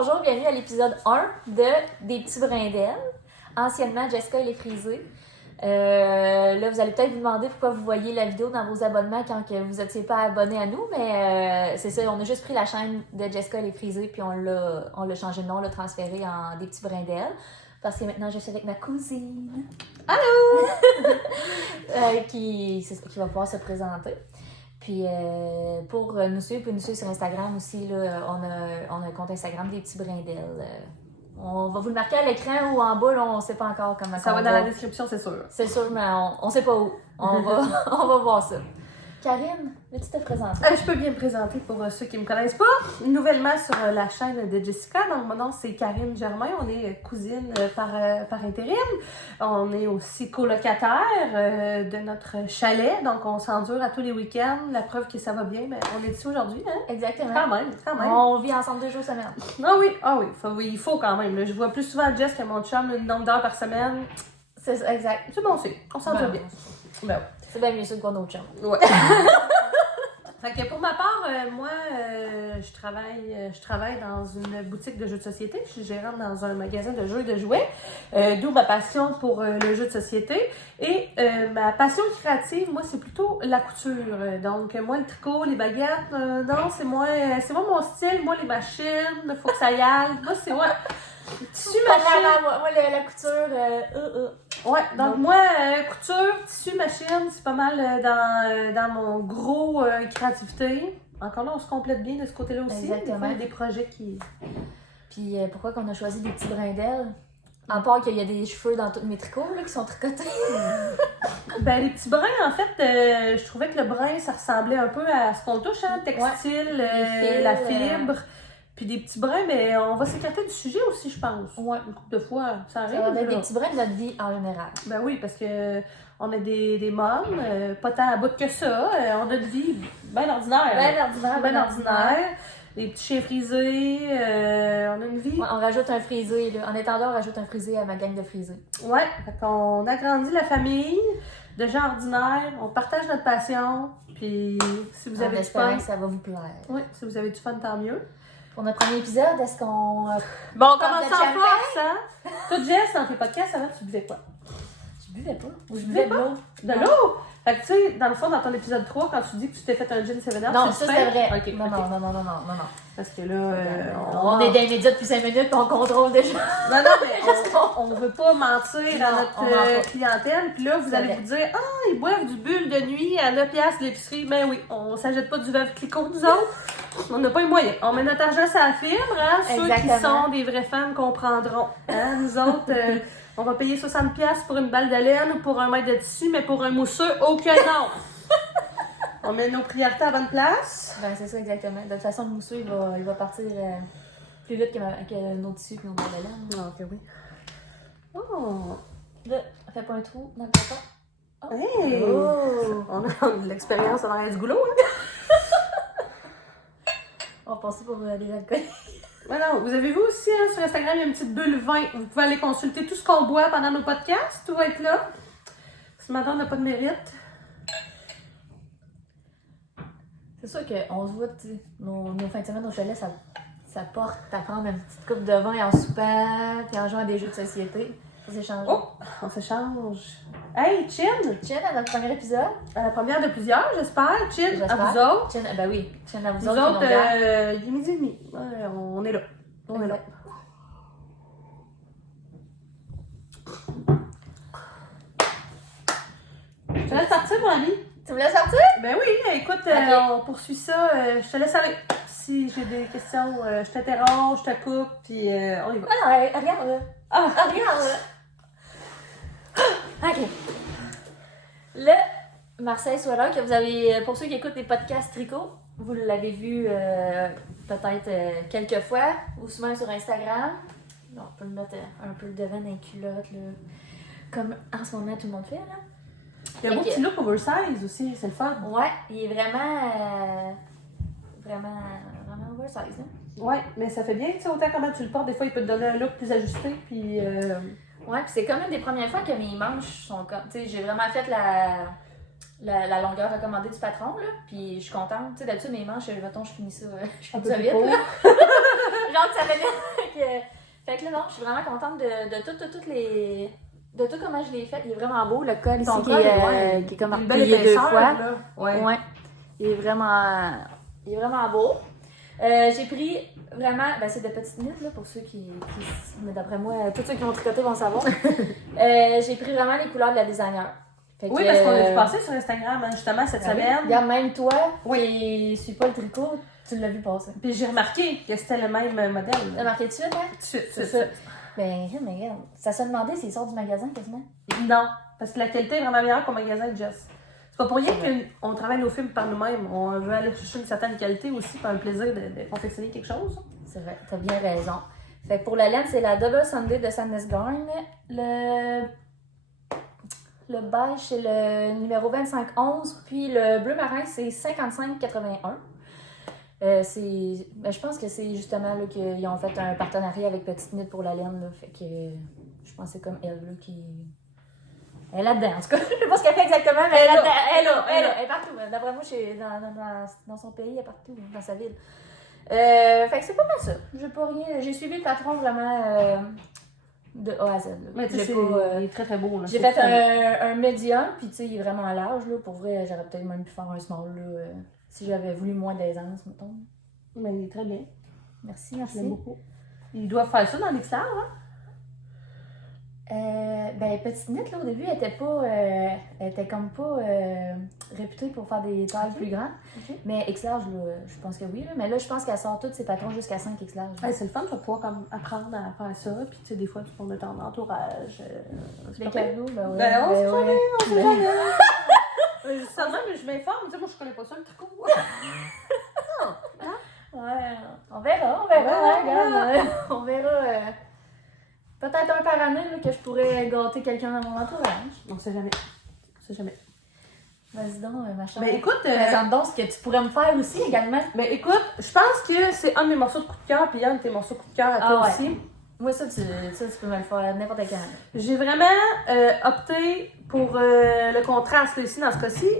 bonjour, bienvenue à l'épisode 1 de Des petits brins d'ailes, anciennement Jessica et les frisés. Là, vous allez peut-être vous demander pourquoi vous voyez la vidéo dans vos abonnements quand que vous n'étiez pas abonné à nous, mais c'est ça, on a juste pris la chaîne de Jessica et les frisés puis on l'a changé de nom, on l'a transféré en Des petits brins d'ailes. Parce que maintenant, je suis avec ma cousine. Allô! qui va pouvoir se présenter. Puis pour nous suivre, sur Instagram aussi, là, on a un compte Instagram des petits brins d'ailes. On va vous le marquer à l'écran ou en bas, là, on ne sait pas encore comment ça va dans la description, c'est sûr. C'est sûr, mais on ne sait pas où. On va voir ça. Karine, veux-tu te présenter? Je peux bien me présenter pour ceux qui ne me connaissent pas. Nouvellement sur la chaîne de Jessica. Donc, mon nom, c'est Karine Germain. On est cousine par intérim. On est aussi colocataire de notre chalet. Donc, on s'endure à tous les week-ends. La preuve que ça va bien, mais on est ici aujourd'hui. Hein? Exactement. Quand même. On vit ensemble 2 jours semaine. Ah oui. Il faut quand même. Là. Je vois plus souvent Jess que mon chum, le nombre d'heures par semaine. C'est ça, exact. C'est bon, on s'endure bien. Ben, ouais. C'est bien mieux ça que nos chums. Ouais. Fait que pour ma part, moi, je travaille dans une boutique de jeux de société. Je suis gérante dans un magasin de jeux et de jouets. D'où ma passion pour le jeu de société. Et ma passion créative, moi, c'est plutôt la couture. Donc, moi, le tricot, les baguettes, non, c'est moi mon style. Moi, les machines, il faut que ça y aille. Moi, c'est moi. Tissu, machine. Moi, la couture, Ouais, donc moi, couture, tissu, machine, c'est pas mal dans mon gros créativité. Encore là, on se complète bien de ce côté-là aussi. Exactement. Des fois, il y a des projets qui... Puis pourquoi qu'on a choisi des petits brins d'ailes? À part qu'il y a des cheveux dans tous mes tricots là, qui sont tricotés. Ben, les petits brins, en fait, je trouvais que le brin, ça ressemblait un peu à ce qu'on touche, hein, textile, la fibre. Puis des petits brins, mais on va s'écarter du sujet aussi, je pense. Ouais. Une couple de fois, ça arrive. Ça va être des petits brins de notre vie en général. Ben oui, parce que on a des mômes, pas tant à bout que ça. On a une vie bien ordinaire. Ben ordinaire. Des petits chiens frisés, on a une vie. Ouais, on rajoute un frisé, là. En étendard, on rajoute un frisé à ma gang de frisés. Ouais, fait qu'on agrandit la famille de gens ordinaires, on partage notre passion, puis si vous avez du fun... ça va vous plaire. Oui, si vous avez du fun, tant mieux. Pour notre premier épisode, est-ce qu'on... Bon, on commence en force, hein? Toi, Jess, dans tes podcasts, avant, tu buvais quoi? Je buvais pas. Ou je buvais de l'eau. De l'eau? Fait que tu sais, dans le fond, dans ton épisode 3, quand tu dis que tu t'es fait un gin 7-Up, non, ça c'est vrai. Okay, non. Parce que là, on est dans les médias depuis 5 minutes et on contrôle déjà. Non, mais on ne veut pas mentir à notre clientèle. Puis là, vous allez vous dire, ils boivent du bulle de nuit à 9$ l'épicerie. Ben oui, on ne s'achète pas du Veuve Clicquot, nous autres. On n'a pas les moyens. On met notre argent sur la fibre, hein? Ceux qui sont des vrais fans comprendront. Hein? Nous autres, on va payer 60$ pour une balle de laine ou pour un mètre de tissu, mais pour un mousseux, aucun nom. On met nos priorités à bonne place. Ben, c'est ça, exactement. De toute façon, le mousseux, il va partir plus vite que nos tissus et nos balles de laine. Ah, ok, oui. Oh! Là, fais pas un trou dans le carton. Oh. Hey! Oh. On a de l'expérience en arrière du goulot, hein? On va passer pour des alcooliques. Voilà, vous avez vu aussi, hein, sur Instagram, il y a une petite bulle vin. Vous pouvez aller consulter tout ce qu'on boit pendant nos podcasts. Tout va être là. Ce matin, on n'a pas de mérite. C'est sûr qu'on se voit, tu sais, nos fins de semaine au chalet, ça porte à prendre une petite coupe de vin en soupant, puis en jouant à des jeux de société. On s'échange. Oh, on s'échange. Hey, Chin! Chin à notre premier épisode. À la première de plusieurs, j'espère. Chin, à vous autres. Chin, ben oui, Chin à vous Nous autres. Il est 12h30. Ouais, on est là. On est là. Je te laisse partir, mon ami. Tu me laisses sortir? Ben oui, écoute, on poursuit ça. Je te laisse aller. Si j'ai des questions, je t'interromps, je te coupe, puis on y va. Ah non, regarde là. Regarde là. OK. Le Marseille Sweater que vous avez, pour ceux qui écoutent les podcasts tricot, vous l'avez vu peut-être quelques fois, ou souvent sur Instagram. Bon, on peut le mettre un peu le devant dans les culottes, là. Comme en ce moment tout le monde fait, là. Il y a un beau petit look oversize aussi, c'est le fun. Ouais, il est vraiment oversize, là. Ouais, mais ça fait bien, tu sais, autant comment tu le portes, des fois il peut te donner un look plus ajusté, puis... Ouais, puis c'est comme une des premières fois que mes manches sont comme... Tu sais, j'ai vraiment fait la longueur recommandée du patron, là, puis je suis contente. Tu sais, d'habitude, mes manches, mettons, je finis ça, je finis ça vite, là. Genre que ça fait fait que là, non, je suis vraiment contente de tout comment je l'ai fait. Il est vraiment beau, le col ici qui est comme replié 2 fois. Là. Ouais. Il est vraiment beau. J'ai pris vraiment, c'est de petites minutes là, pour ceux mais d'après moi, tous ceux qui vont tricoter vont savoir. J'ai pris vraiment les couleurs de la designer. Oui, parce qu'on a vu passer sur Instagram, hein, justement, cette semaine. Oui. Regarde, même toi, qui suis pas le tricot, tu l'as vu passer. Puis j'ai remarqué que c'était le même modèle. Tu l'as marqué tout de suite, hein? Tout de suite, c'est ça. Mais regarde, ça se demandait s'il sort du magasin quasiment. Non, parce que la qualité est vraiment meilleure qu'au magasin de Jess. C'est pas pour rien qu'on travaille nos films par nous-mêmes. On veut aller chercher une certaine qualité aussi, par le plaisir de confectionner quelque chose. C'est vrai, t'as bien raison. Fait que pour la laine, c'est la Double Sunday de Sandnes Garn. Le beige, c'est le numéro 2511. Puis le bleu marin, c'est 5581. Je pense que c'est justement là, qu'ils ont fait un partenariat avec Petite Knit pour la laine. Là, fait que je pense que c'est comme elle là, qui. Elle est là-dedans, en tout cas. Je sais pas ce qu'elle fait exactement, mais elle est là. Elle est partout. D'après moi, dans son pays, elle est partout, dans sa ville. Fait que c'est pas mal ça. J'ai suivi le patron vraiment de A à Z. Là. Mais tu sais, il est très très beau. Là, j'ai fait un médium, puis tu sais, il est vraiment large. Là. Pour vrai, j'aurais peut-être même pu faire un small là, si j'avais voulu moins d'aisance, mettons. Mais il est très bien. Merci. J'aime beaucoup. Ils doivent faire ça dans l'Extérieur, hein? Petite Knit, là, au début, elle était comme pas réputée pour faire des tailles plus grandes. Mais X-Large, là, je pense que oui. Là. Mais là, je pense qu'elle sort tous ses patrons jusqu'à 5 X-Large. C'est le fun, tu vas pouvoir comme, apprendre à faire ça. Puis, tu sais, des fois, tu prends de ton entourage. Les cadeaux, on sait jamais. Justement, mais je m'informe. Tu sais, moi, je connais pas ça, le tricot. Ouais, on verra. Regarde, on verra. Peut-être un par année là, que je pourrais gâter quelqu'un dans mon entourage. On sait jamais. Vas-y donc, ma chère. Mais écoute, présente donc ce que tu pourrais me faire aussi également. Mais écoute, je pense que c'est un de mes morceaux de coup de cœur, puis un de tes morceaux de coup de cœur à toi aussi. Moi, ça, tu peux me le faire n'importe quand. J'ai vraiment opté pour le contraste ici, dans ce cas-ci.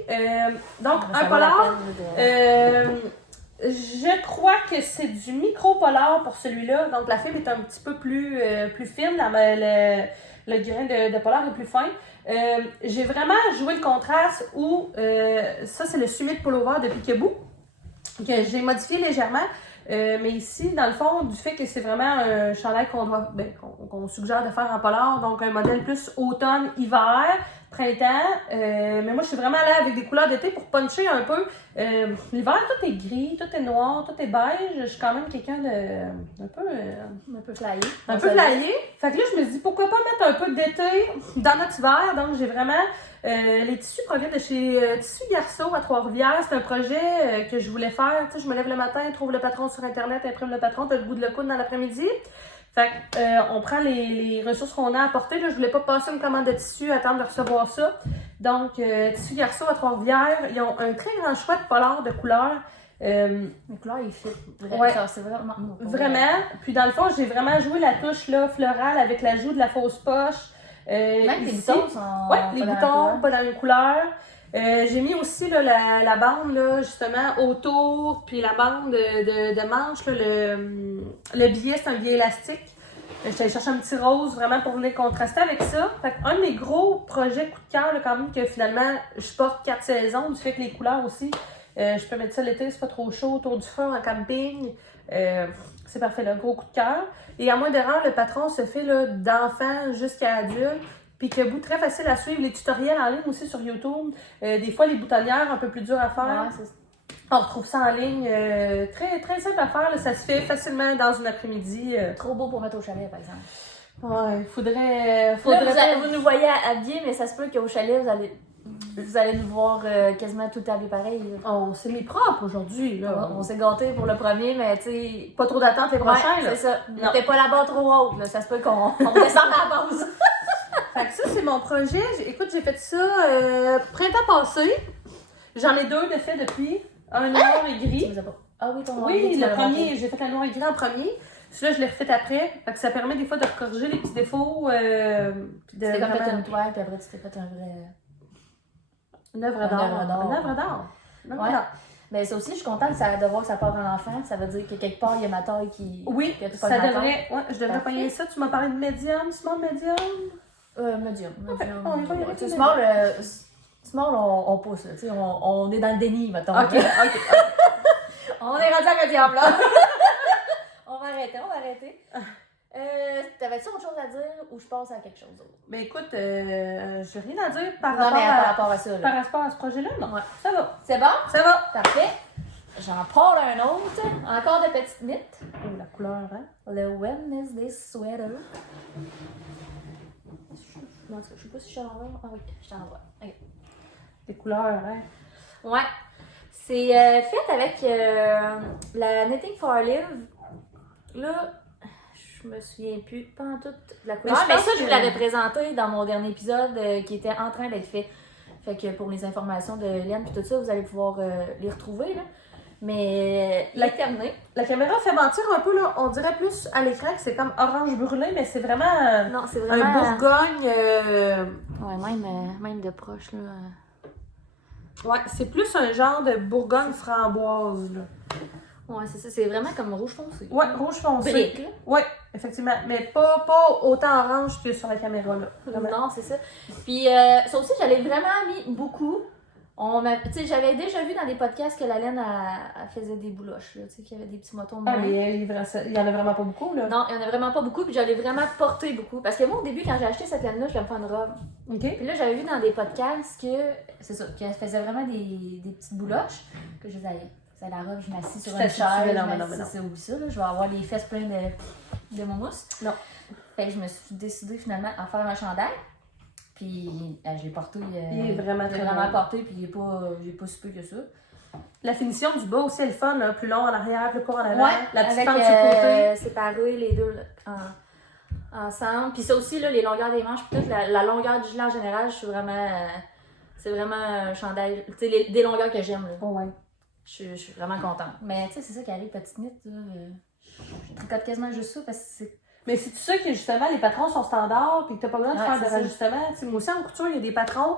Donc, un polar. Je crois que c'est du micro-polar pour celui-là. Donc, la fibre est un petit peu plus fine. Le grain de polar est plus fin. J'ai vraiment joué le contraste où ça, c'est le Summit Pullover de Peekaboo que j'ai modifié légèrement. Mais ici, dans le fond, du fait que c'est vraiment un chandail qu'on suggère de faire en polar, donc un modèle plus automne, hiver, printemps. Mais moi, je suis vraiment allée avec des couleurs d'été pour puncher un peu. L'hiver, tout est gris, tout est noir, tout est beige. Je suis quand même quelqu'un de un peu flyé. Un peu flyé. Fait que là, je me suis dit, pourquoi pas mettre un peu d'été dans notre hiver. Donc, j'ai vraiment... les tissus proviennent de chez Tissus Garceau à Trois-Rivières. C'est un projet que je voulais faire. Tu sais, je me lève le matin, trouve le patron sur Internet, imprime le patron, t'as le goût de le coudre dans l'après-midi. Fait on prend les ressources qu'on a apportées. Là, je voulais pas passer une commande de tissu, attendre de recevoir ça. Donc, Tissus Garceau à Trois-Rivières, ils ont un très grand choix de polar de couleurs. Les couleurs, ils fit. Ouais, c'est vraiment... Vraiment. Puis dans le fond, j'ai vraiment joué la touche là, florale avec l'ajout de la fausse poche. Même les boutons sont... Ouais, les boutons, pas dans les couleurs. J'ai mis aussi là, la bande là, justement autour, puis la bande de manche, là, le billet, c'est un billet élastique. J'allais chercher un petit rose vraiment pour venir contraster avec ça. Fait un de mes gros projets coup de cœur, là, quand même, que finalement je porte 4 saisons, du fait que les couleurs aussi, je peux mettre ça l'été, c'est pas trop chaud, autour du feu, en camping. C'est parfait, là, gros coup de cœur. Et à moins d'erreur, le patron se fait là, d'enfant jusqu'à adulte. Puis Peekaboo, très facile à suivre. Les tutoriels en ligne aussi sur YouTube. Des fois, les boutonnières un peu plus dures à faire. Ouais, on retrouve ça en ligne. Très, très simple à faire. Là. Ça se fait facilement dans une après-midi. Trop beau pour mettre au chalet, par exemple. Ouais, faudrait vous nous voyez habillés, mais ça se peut qu'au chalet, vous allez nous voir quasiment tout habillé pareil. On s'est mis propre aujourd'hui. Là. On s'est gâtés pour le premier, mais tu sais... Pas trop d'attente les prochains. C'est ça. Mettez pas la barre trop haute. Là. Ça se peut qu'on descende à la base. Fait que ça, c'est mon projet. Écoute, j'ai fait ça printemps passé. J'en ai 2 de fait depuis. Un noir et gris. Ah oui, ton noir oui, le premier, j'ai fait un noir et gris en premier. Celui-là, je l'ai refait après. Fait que ça permet des fois de corriger les petits défauts. Tu t'es comme fait une toile, puis après tu t'es fait un vrai... Une œuvre d'art. Une œuvre d'art. Ouais. Mais ça aussi, je suis contente de voir que ça part en enfant. Ça veut dire que quelque part, il y a ma taille qui... Oui, que tu ça pognes ma taille. devrait... Ouais, je devrais Parfait. pogner ça. Tu m'as parlé de médium, small medium. Medium. on y va, il y a Tu sais, des small, on pousse, là. Tu sais, on est dans le déni, mettons. Ok. On est rendu à medium, là. on va arrêter. T'avais-tu autre chose à dire ou je passe à quelque chose d'autre? Mais écoute, j'ai rien à dire par Non, mais par rapport rapport à ça, là. par rapport à ce projet-là, non. Ouais. Ça va. C'est bon? Ça va. Parfait. J'en parle un autre. Encore de petites mythes. Oh, la couleur, hein. Le Wednesday Sweater. Non, je sais pas si je suis en l'endroit. Ah oui, je suis en l'endroit. Ok. Les couleurs, hein. Ouais. C'est fait avec la Knitting for Live. Là, je me souviens plus, pas en tout de la couleur. Mais ça, je vous l'avais présenté dans mon dernier épisode qui était en train d'être fait. Fait que pour les informations de Hélène et tout ça, vous allez pouvoir les retrouver. Là. Mais la terminée. La caméra fait mentir un peu, là. On dirait plus à l'écran que c'est comme orange brûlé, mais c'est vraiment, Non, c'est vraiment un Bourgogne. Ouais, même de proche, là. Ouais, c'est plus un genre de Bourgogne framboise, là. Ouais, c'est ça. C'est vraiment comme rouge foncé. Ouais, rouge foncé. Brique, là. Ouais, effectivement. Mais pas autant orange que sur la caméra, là. Vraiment. Non, c'est ça. Puis ça aussi, j'avais vraiment mis beaucoup. Tu sais, j'avais déjà vu dans des podcasts que la laine, elle faisait des bouloches, là. Tu sais, qu'il y avait des petits motons de Ah, main. mais il y en a vraiment pas beaucoup, là. Non, il n'y en a vraiment pas beaucoup, puis j'allais vraiment porter beaucoup. Parce que moi, au début, quand j'ai acheté cette laine-là, je voulais me faire une robe. OK. Puis là, j'avais vu dans des podcasts que, c'est ça, qu'elle faisait vraiment des petites bouloches, que je disais, c'est la robe, je m'assis sur Je une t'assis chaise, dessus, je mais non, m'assis, mais non. c'est oublie ça, là, je vais avoir les fesses pleines de mousse. Non. Fait que je me suis décidée finalement à faire un chandail. Puis je l'ai porté. Il est vraiment je l'ai très vraiment beau. porté, puis j'ai pas si peu que ça. La finition du bas aussi, elle est fun, là. Plus long en arrière, plus court en avant. Ouais, La petite avec fente sur le côté. séparer les deux là, ensemble. Puis ça aussi, là, les longueurs des manches, puis toute la longueur du gilet en général, je suis vraiment. C'est vraiment un chandail. Tu sais, des longueurs que j'aime. Là. Oh, ouais. Je suis vraiment contente. Mais tu sais, c'est ça qui arrive, petite knit. Je tricote quasiment juste ça parce que c'est. Mais c'est tout ça que justement les patrons sont standards puis que t'as pas besoin de Ouais, faire de c'est ça. rajustements. Tu sais, moi aussi en couture, il y a des patrons.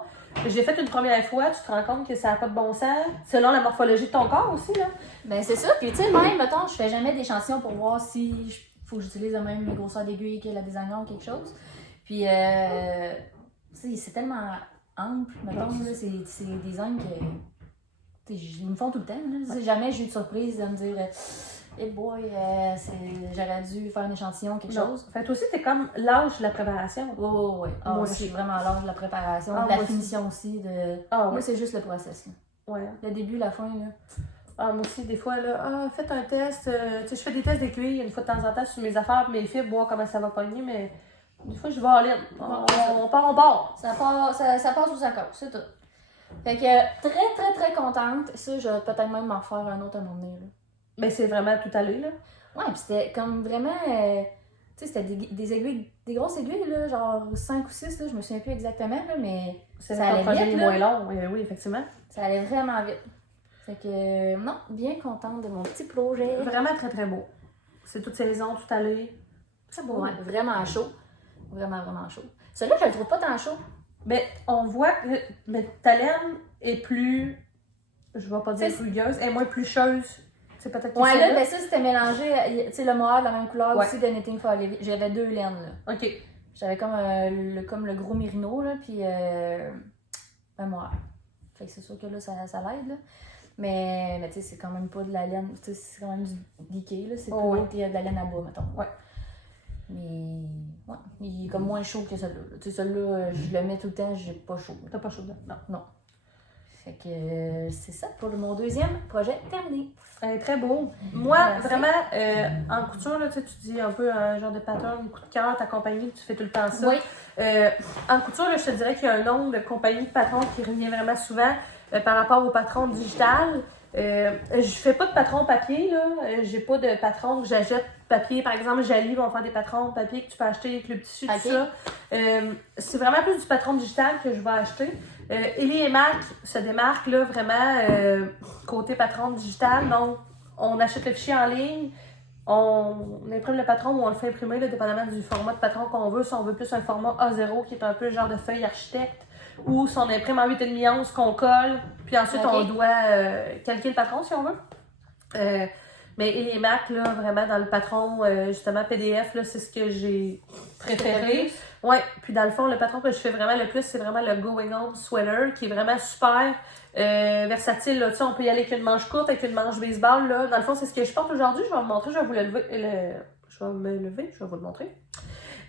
J'ai fait une première fois, tu te rends compte que ça n'a pas de bon sens. Selon la morphologie de ton corps aussi, là. Ben c'est ça. Puis tu sais, même, mettons, je fais jamais d'échantillons pour voir si faut que j'utilise la même grosseur d'aiguille que la designer ou quelque chose. Puis tu sais, c'est tellement ample, mettons, là, c'est des angles que ils me font tout le temps. Là. Jamais j'ai eu de surprise de me dire hey boy, j'aurais dû faire un échantillon, quelque chose. Fait toi aussi, t'es comme l'âge de la préparation. Oh, ouais. Ah, Moi moi, aussi. je suis vraiment à l'âge de la préparation, Ah, de la moi aussi. finition aussi. Ah Moi, ouais. c'est juste le process. Là. Ouais. Le début, la fin. Là. Ah, moi aussi, des fois, là, faites un test. Tu sais, je fais des tests d'aiguille une fois de temps en temps sur mes affaires, mes fibres, voir comment ça va pogner, mais des fois, je vais en ligne. On part. Ça passe ou ça casse, c'est tout. Fait que très, très, très contente. Ça, je vais peut-être même m'en refaire un autre à mon nez. Là. Mais c'est vraiment tout allé, là. Ouais, pis c'était comme vraiment. Tu sais, c'était des aiguilles, des grosses aiguilles, là, genre 5 ou 6, là, je me souviens plus exactement, là, mais C'est ça le allait projet vite, est là. moins long. Oui, effectivement. Ça allait vraiment vite. Fait que, non, bien contente de mon petit projet. Vraiment très, très beau. C'est toute saison, tout allé. Très beau. Ouais, vraiment chaud. Vraiment, vraiment chaud. Celui-là, je le trouve pas tant chaud. Mais on voit que ta laine est plus, je vais pas dire C'est- fouilleuse, elle est moins plucheuse. C'est peut-être Ouais, ça, là, ben ça, c'était mélangé. Tu sais, le mohair de la même couleur Ouais. aussi de Knitting for Living. J'avais 2 laines, là. OK. J'avais comme, le gros mérino, là, puis un mohair. Fait que c'est sûr que là, ça l'aide, là. Mais tu sais, c'est quand même pas de la laine, tu sais, c'est quand même du geeké, là. C'est plus Oh, ouais. haut qu'il y a de la laine à bas, mettons. Ouais. Mais, ouais, il est comme moins chaud que celui-là. Tu sais, celui-là, je le mets tout le temps, j'ai pas chaud. T'as pas chaud dedans? Non. Non. Fait que c'est ça pour mon deuxième projet terminé. Très beau. Moi, Merci. vraiment, en couture, là, tu sais, tu dis un peu un genre de pattern, coup de cœur, ta compagnie, tu fais tout le temps ça. Oui. En couture, là, je te dirais qu'il y a un nombre de compagnies de patrons qui revient vraiment souvent par rapport au patron digital. Je fais pas de patron papier, là. J'ai pas de patron que j'achète papier. Par exemple, Jali vont faire des patrons papier que tu peux acheter avec le tissu, Ok. tout ça. C'est vraiment plus du patron digital que je vais acheter. Ellie et Mac se démarquent là, vraiment côté patron digital. Donc, on achète le fichier en ligne, on imprime le patron ou on le fait imprimer, là, dépendamment du format de patron qu'on veut. Si on veut plus un format A0 qui est un peu le genre de feuille architecte, ou son imprime en 8,5 onces qu'on colle. Puis ensuite, on doit calquer le patron si on veut. Mais les Mac, là, vraiment, dans le patron, justement, PDF, là, c'est ce que j'ai préféré. Ouais, puis dans le fond, le patron que je fais vraiment le plus, c'est vraiment le Going Home Sweater, qui est vraiment super versatile. Là. Tu sais, on peut y aller avec une manche courte, avec une manche baseball. Là. Dans le fond, c'est ce que je porte aujourd'hui. Je vais vous montrer, je vais vous le lever. Je vais me lever, je vais vous le montrer.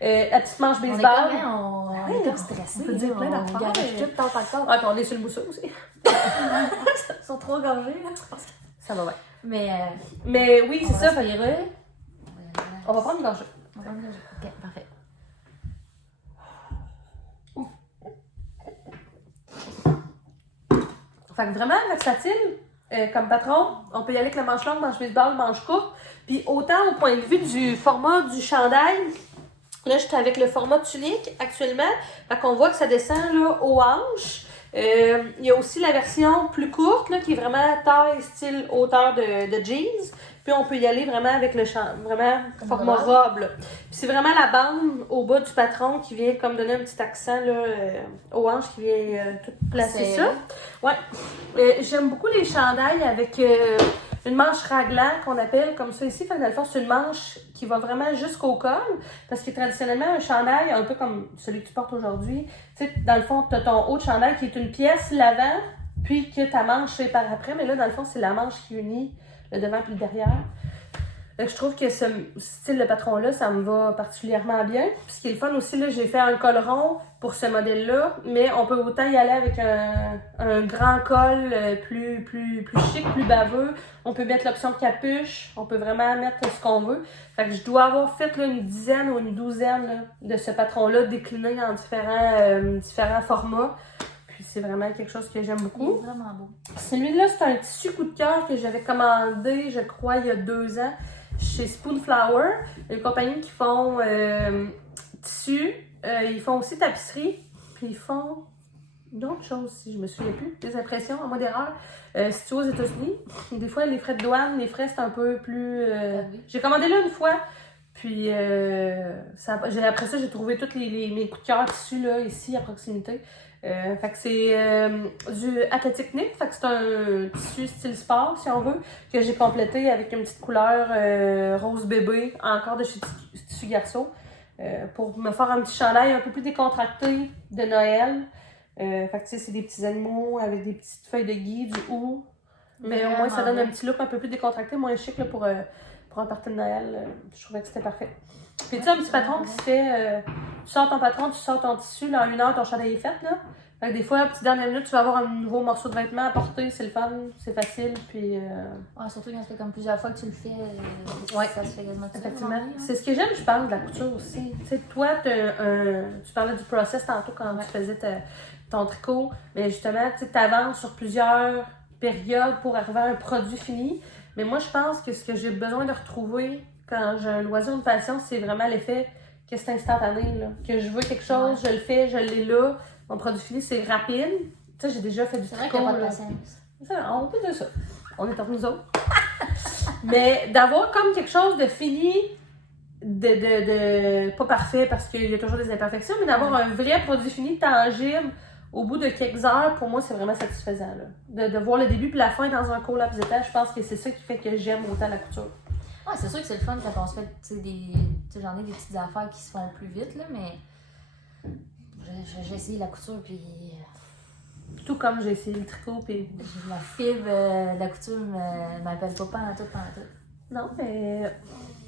La petite manche baseball. On est comme stressés. On peut dire plein d'affaires. On garage tout temps par temps. Ouais, puis on est sur le mousseau aussi. Ils sont trop gorgés, là. Ça va, ouais. Mais oui, c'est ça. On va prendre une gorgée. Ok, parfait. Fait que vraiment versatile comme patron. On peut y aller avec la manche longue, manche baseball, manche courte. Puis autant au point de vue du format du chandail, là, je suis avec le format tunique actuellement. Fait qu'on voit que ça descend là, aux hanches. Il y a aussi la version plus courte, là, qui est vraiment taille, style hauteur de jeans. Puis on peut y aller vraiment avec le vraiment format robe. Là. Puis c'est vraiment la bande au bas du patron qui vient comme donner un petit accent là, aux hanches, qui vient tout placer ça. Ouais. J'aime beaucoup les chandails avec une manche raglan qu'on appelle comme ça ici. Fait que dans le fond, c'est une manche qui va vraiment jusqu'au col. Parce que traditionnellement, un chandail, un peu comme celui que tu portes aujourd'hui, tu sais, dans le fond, tu as ton haut de chandail qui est une pièce, l'avant, puis que ta manche est par après. Mais là, dans le fond, c'est la manche qui unit le devant puis le derrière. Donc, je trouve que ce style de patron-là, ça me va particulièrement bien. Puis ce qui est le fun aussi, là, j'ai fait un col rond pour ce modèle-là, mais on peut autant y aller avec un grand col plus chic, plus baveux. On peut mettre l'option capuche, on peut vraiment mettre ce qu'on veut. Fait que je dois avoir fait là, une dizaine ou une douzaine là, de ce patron-là décliné en différents formats. Puis c'est vraiment quelque chose que j'aime beaucoup. C'est vraiment beau. Celui-là, c'est un tissu coup de cœur que j'avais commandé, je crois, il y a 2 ans, chez Spoonflower, une compagnie qui font tissu. Ils font aussi tapisserie, puis ils font d'autres choses, si je me souviens plus, des impressions, à moi d'erreur. Si tu vas aux États-Unis, des fois, les frais de douane, les frais, c'est un peu plus... Oui. J'ai commandé là une fois, puis après ça, j'ai trouvé tous mes coups de cœur tissus là, ici, à proximité. Fait que c'est du Athletic Knit, fait que c'est un tissu style sport, si on veut, que j'ai complété avec une petite couleur rose bébé, encore de chez Tissu Garçon, pour me faire un petit chandail un peu plus décontracté de Noël. Fait que tu sais, c'est des petits animaux avec des petites feuilles de gui, du hou, mais au moins ça donne un petit look un peu plus décontracté, moins chic là, pour un party de Noël. Je trouvais que c'était parfait. Puis tu sais, un petit patron qui se fait, tu sors ton patron, tu sors ton tissu, là, en 1 heure, ton chandail est fait, là. Fait que des fois, petite dernière minute, tu vas avoir un nouveau morceau de vêtement à porter, c'est le fun, c'est facile, puis... Ouais, surtout quand ça fait comme plusieurs fois que tu le fais, ouais, ça se fait quasiment tout effectivement. C'est ce que j'aime, je parle de la couture aussi. Tu sais, toi, tu parlais du process tantôt quand tu faisais ton tricot, mais justement, tu avances sur plusieurs périodes pour arriver à un produit fini. Mais moi, je pense que ce que j'ai besoin de retrouver quand j'ai un loisir, une passion, c'est vraiment l'effet que c'est instantané. Là. Que je veux quelque chose, je le fais, je l'ai là. Mon produit fini, c'est rapide. Tu sais, j'ai déjà fait du tricot. C'est vrai qu'il n'y a pas de patience. On peut dire ça. On est entre nous autres. Mais d'avoir comme quelque chose de fini, pas parfait parce qu'il y a toujours des imperfections, mais d'avoir un vrai produit fini, tangible, au bout de quelques heures, pour moi, c'est vraiment satisfaisant. Là. De voir le début puis la fin dans un collapse d'étage, je pense que c'est ça qui fait que j'aime autant la couture. Ouais, c'est sûr que c'est le fun quand on se fait, tu sais, j'en ai des petites affaires qui se font plus vite, là, mais j'ai essayé la couture, puis... Tout comme j'ai essayé le tricot, puis... La fibre, la couture m'appelle pas pantoute. Non, mais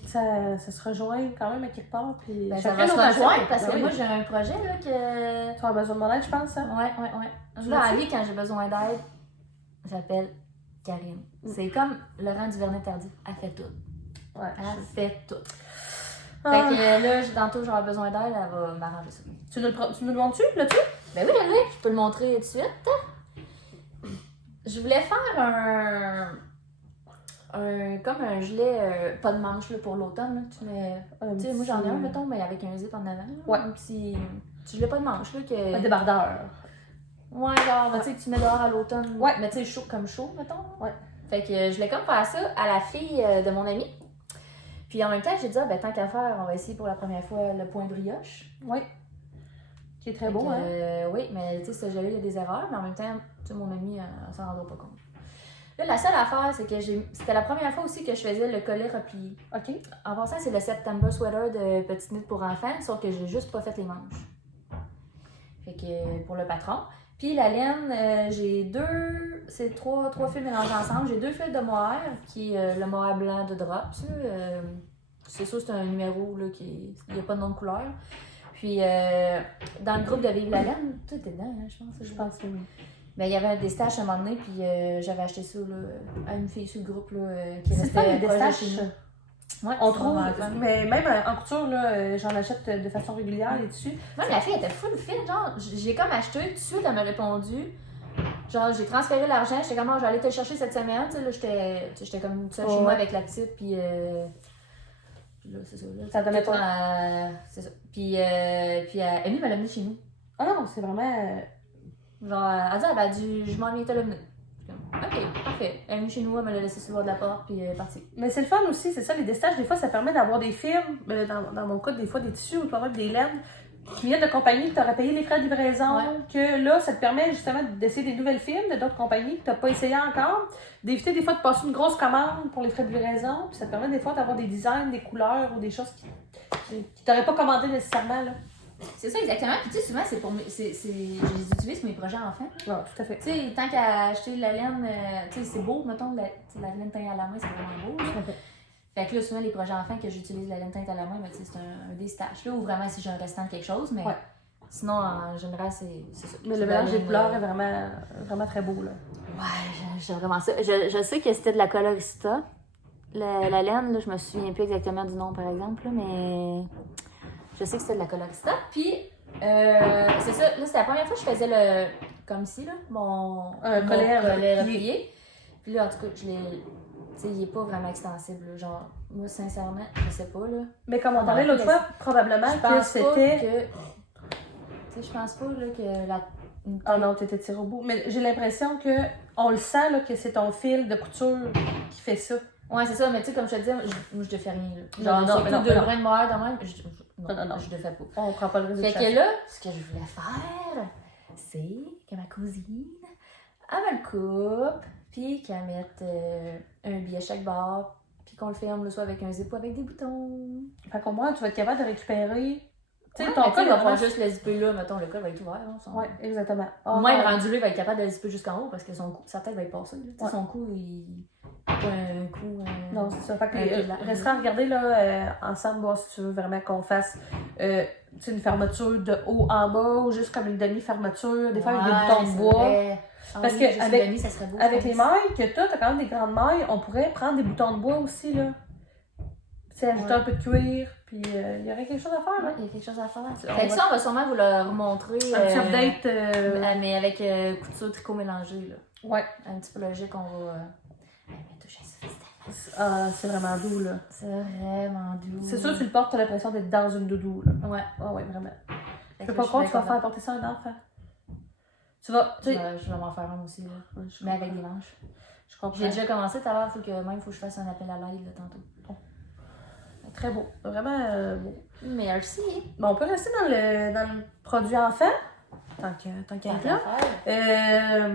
ça se rejoint quand même à quelque part, puis... Ben, ça va se rejoindre, parce que moi, j'ai un projet, là, que... Tu as besoin de mon aide, je pense, ça? Ouais. Là, à la vie, quand j'ai besoin d'aide, j'appelle Karine. C'est comme Laurent Duvernay-Tardif, elle fait tout. Ouais, elle fait tout. Fait que là, tantôt, j'aurai besoin d'aide, elle va m'arranger ça. Tu nous le montres-tu, là-dessus? Ben oui, je peux le montrer tout de suite. Je voulais faire comme un gilet, pas de manche là, pour l'automne. Tu sais, moi j'en ai un, mettons, mais avec un zip en avant. Là, ouais. Un petit gilet pas de manche. Là, que... Un débardeur. Ouais, genre, tu sais, que tu mets dehors à l'automne. Ouais. Mais tu sais, chaud comme chaud, mettons. Ouais. Fait que je voulais comme faire ça à la fille de mon ami. Puis en même temps, j'ai dit, ben tant qu'à faire, on va essayer pour la première fois le point brioche. Oui. Qui est très beau, hein? Oui, mais tu sais, ce jeu-là, il y a des erreurs, mais en même temps, tu sais, mon ami, elle s'en rendra pas compte. Là, la seule affaire, c'est que c'était la première fois aussi que je faisais le collet replié. OK. En passant, c'est le September Sweater de Petite Knit pour enfants, sauf que j'ai juste pas fait les manches. Fait que pour le patron. Puis la laine, j'ai c'est trois fils mélangés ensemble. J'ai 2 fils de mohair, qui est le mohair blanc de Drops. C'est sûr, c'est un numéro, là, il n'y a pas de nom de couleur. Puis dans le groupe de Vive la laine, tout était dedans, hein, je pense. Je pense que oui. Ben, il y avait des staches à un moment donné, puis j'avais acheté ça là, à une fille sur le groupe là, qui C'est pas restait des proche de staches. chez nous. Ouais, On c'est trouve, vraiment fun. mais même en couture, là, j'en achète de façon régulière, les tissus. Moi, la fille était full fine, genre, j'ai comme acheté, tout de suite, elle m'a répondu. Genre, j'ai transféré l'argent, j'étais comme, j'allais te le chercher cette semaine, tu sais, là, j'étais comme seule chez moi avec la petite, puis là, c'est ça, là. Ça donnait pas. C'est ça. Puis Amy m'a l'amené chez nous. Ah non, c'est vraiment. Genre, elle a dit, je m'en viens te l'amener. Ok, parfait. Elle est venue chez nous, elle me l'a laissé sur le bord de la porte, puis elle est partie. Mais c'est le fun aussi, c'est ça, les destaches, des fois, ça permet d'avoir des films, dans mon cas, des fois, des tissus ou toi-même des laines qui viennent de compagnies que tu aurais payé les frais de livraison, que là, ça te permet justement d'essayer des nouvelles films de d'autres compagnies que tu n'as pas essayé encore, d'éviter des fois de passer une grosse commande pour les frais de livraison, puis ça te permet des fois d'avoir des designs, des couleurs ou des choses qui t'auraient pas commandé nécessairement, là. C'est ça, exactement. Puis tu sais, souvent, c'est pour je les utilise pour mes projets enfants. Ouais, tout à fait. Tu sais, tant qu'à acheter la laine, tu sais, c'est beau, mettons, la laine teinte à la main, c'est vraiment beau. Là. Fait que là, souvent, les projets enfants que j'utilise la laine teinte à la main, ben, tu sais, c'est un déstache, là, ou vraiment si j'ai un restant de quelque chose, mais sinon, en général, c'est ça. Mais le mélange des couleurs est vraiment, vraiment très beau, là. Ouais, j'ai vraiment ça. Je sais que c'était de la Colorista. La laine, là, je me souviens plus exactement du nom, par exemple, là, mais je sais que c'était de la Colorista. Puis, c'est ça, là, c'était la première fois que je faisais le, comme ici, là, mon collet replié. Puis là, en tout cas, tu sais, il est pas vraiment extensible, là, genre, moi, sincèrement, je sais pas, là. Mais comme on parlait l'autre fois, probablement que c'était... Tu sais, je pense pas, là, que la... Ah non, t'étais tiré au bout. Mais j'ai l'impression que on le sent, là, que c'est ton fil de couture qui fait ça. Ouais, c'est ça, mais tu sais, comme je te disais, moi, je te fais rien, là. Genre, non, surtout deux brins de mohair de même, non. Je te fais pas. On prend pas le risque de Fait que là, ce que je voulais faire, c'est que ma cousine, elle me le coupe, puis qu'elle mette un billet chaque barre, puis qu'on le ferme le soir avec un zip ou avec des boutons. Fait qu'au moins, tu vas être capable de récupérer. Tu sais, ton col va pas juste le zipper là, mettons, le col va être ouvert. Ouais, exactement. Même rendu là, il va être capable de le zipper jusqu'en haut parce que sa tête va être passée. Son cou, il. Pas un coup. Non, c'est ça. Fait que restera à regarder là, ensemble, voir si tu veux vraiment qu'on fasse une fermeture de haut en bas ou juste comme une demi-fermeture, des fois avec des boutons de bois. Parce que avec les mailles que t'as quand même des grandes mailles, on pourrait prendre des boutons de bois aussi, là. Tu sais, ajouter un peu de cuir, puis il y aurait quelque chose à faire, là. Il y a quelque chose à faire. Fait que ça, on va sûrement vous le remontrer. Un petit update. Mais avec couture tricot mélangé, là. Ouais. Un petit peu logique, on va. C'est vraiment doux, là. C'est vraiment doux. C'est sûr que tu le portes, t'as l'impression d'être dans une doudou, là. Ouais. Ah ouais, vraiment. Je peux pas croire que tu vas faire porter ça à un enfant. Tu vas. Je vais m'en faire un aussi, là. Mais avec des manches. Je comprends. J'ai déjà commencé tout à l'heure, faut que je fasse un appel à l'aide, là, tantôt. Bon. Très beau. Vraiment beau. Merci. Bon, on peut rester dans le produit enfant. Tant qu'à être là.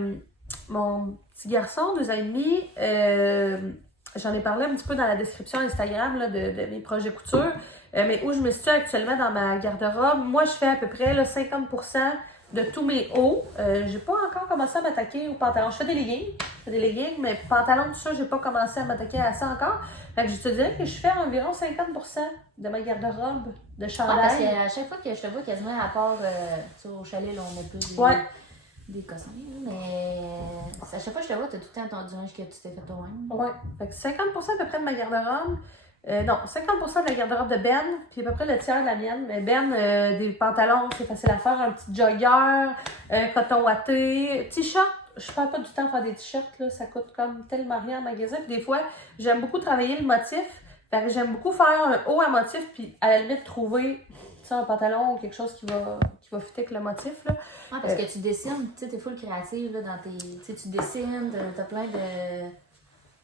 Mon petit garçon, 2 ans et demi, j'en ai parlé un petit peu dans la description Instagram là, de mes projets couture, mais où je me situe actuellement dans ma garde-robe. Moi, je fais à peu près là, 50% de tous mes hauts. J'ai pas encore commencé à m'attaquer aux pantalons. Je fais des leggings, mais pantalons, tout ça, j'ai pas commencé à m'attaquer à ça encore. Fait que je te dirais que je fais environ 50% de ma garde-robe de chandail. Parce qu'à chaque fois que je te vois quasiment, à part au chalet, là, on met plus des cossins, mais à chaque fois que je te vois, t'as tout le temps du linge que tu t'es fait toi-même. Ouais, fait que 50% à peu près de ma garde-robe. Non, 50% de la garde-robe de Ben, puis à peu près le tiers de la mienne. Mais Ben, des pantalons, c'est facile à faire, un petit jogger, coton ouaté, t-shirt. Je perds pas du temps à faire des t-shirts, là, ça coûte comme tellement rien en magasin. Puis des fois, j'aime beaucoup travailler le motif. Fait que j'aime beaucoup faire un haut à motif, puis à la limite trouver un pantalon ou quelque chose qui va fitter avec le motif. Là. Ouais, parce que tu dessines, tu sais, t'es full créative là, dans tes. Tu sais, tu dessines, t'as plein de.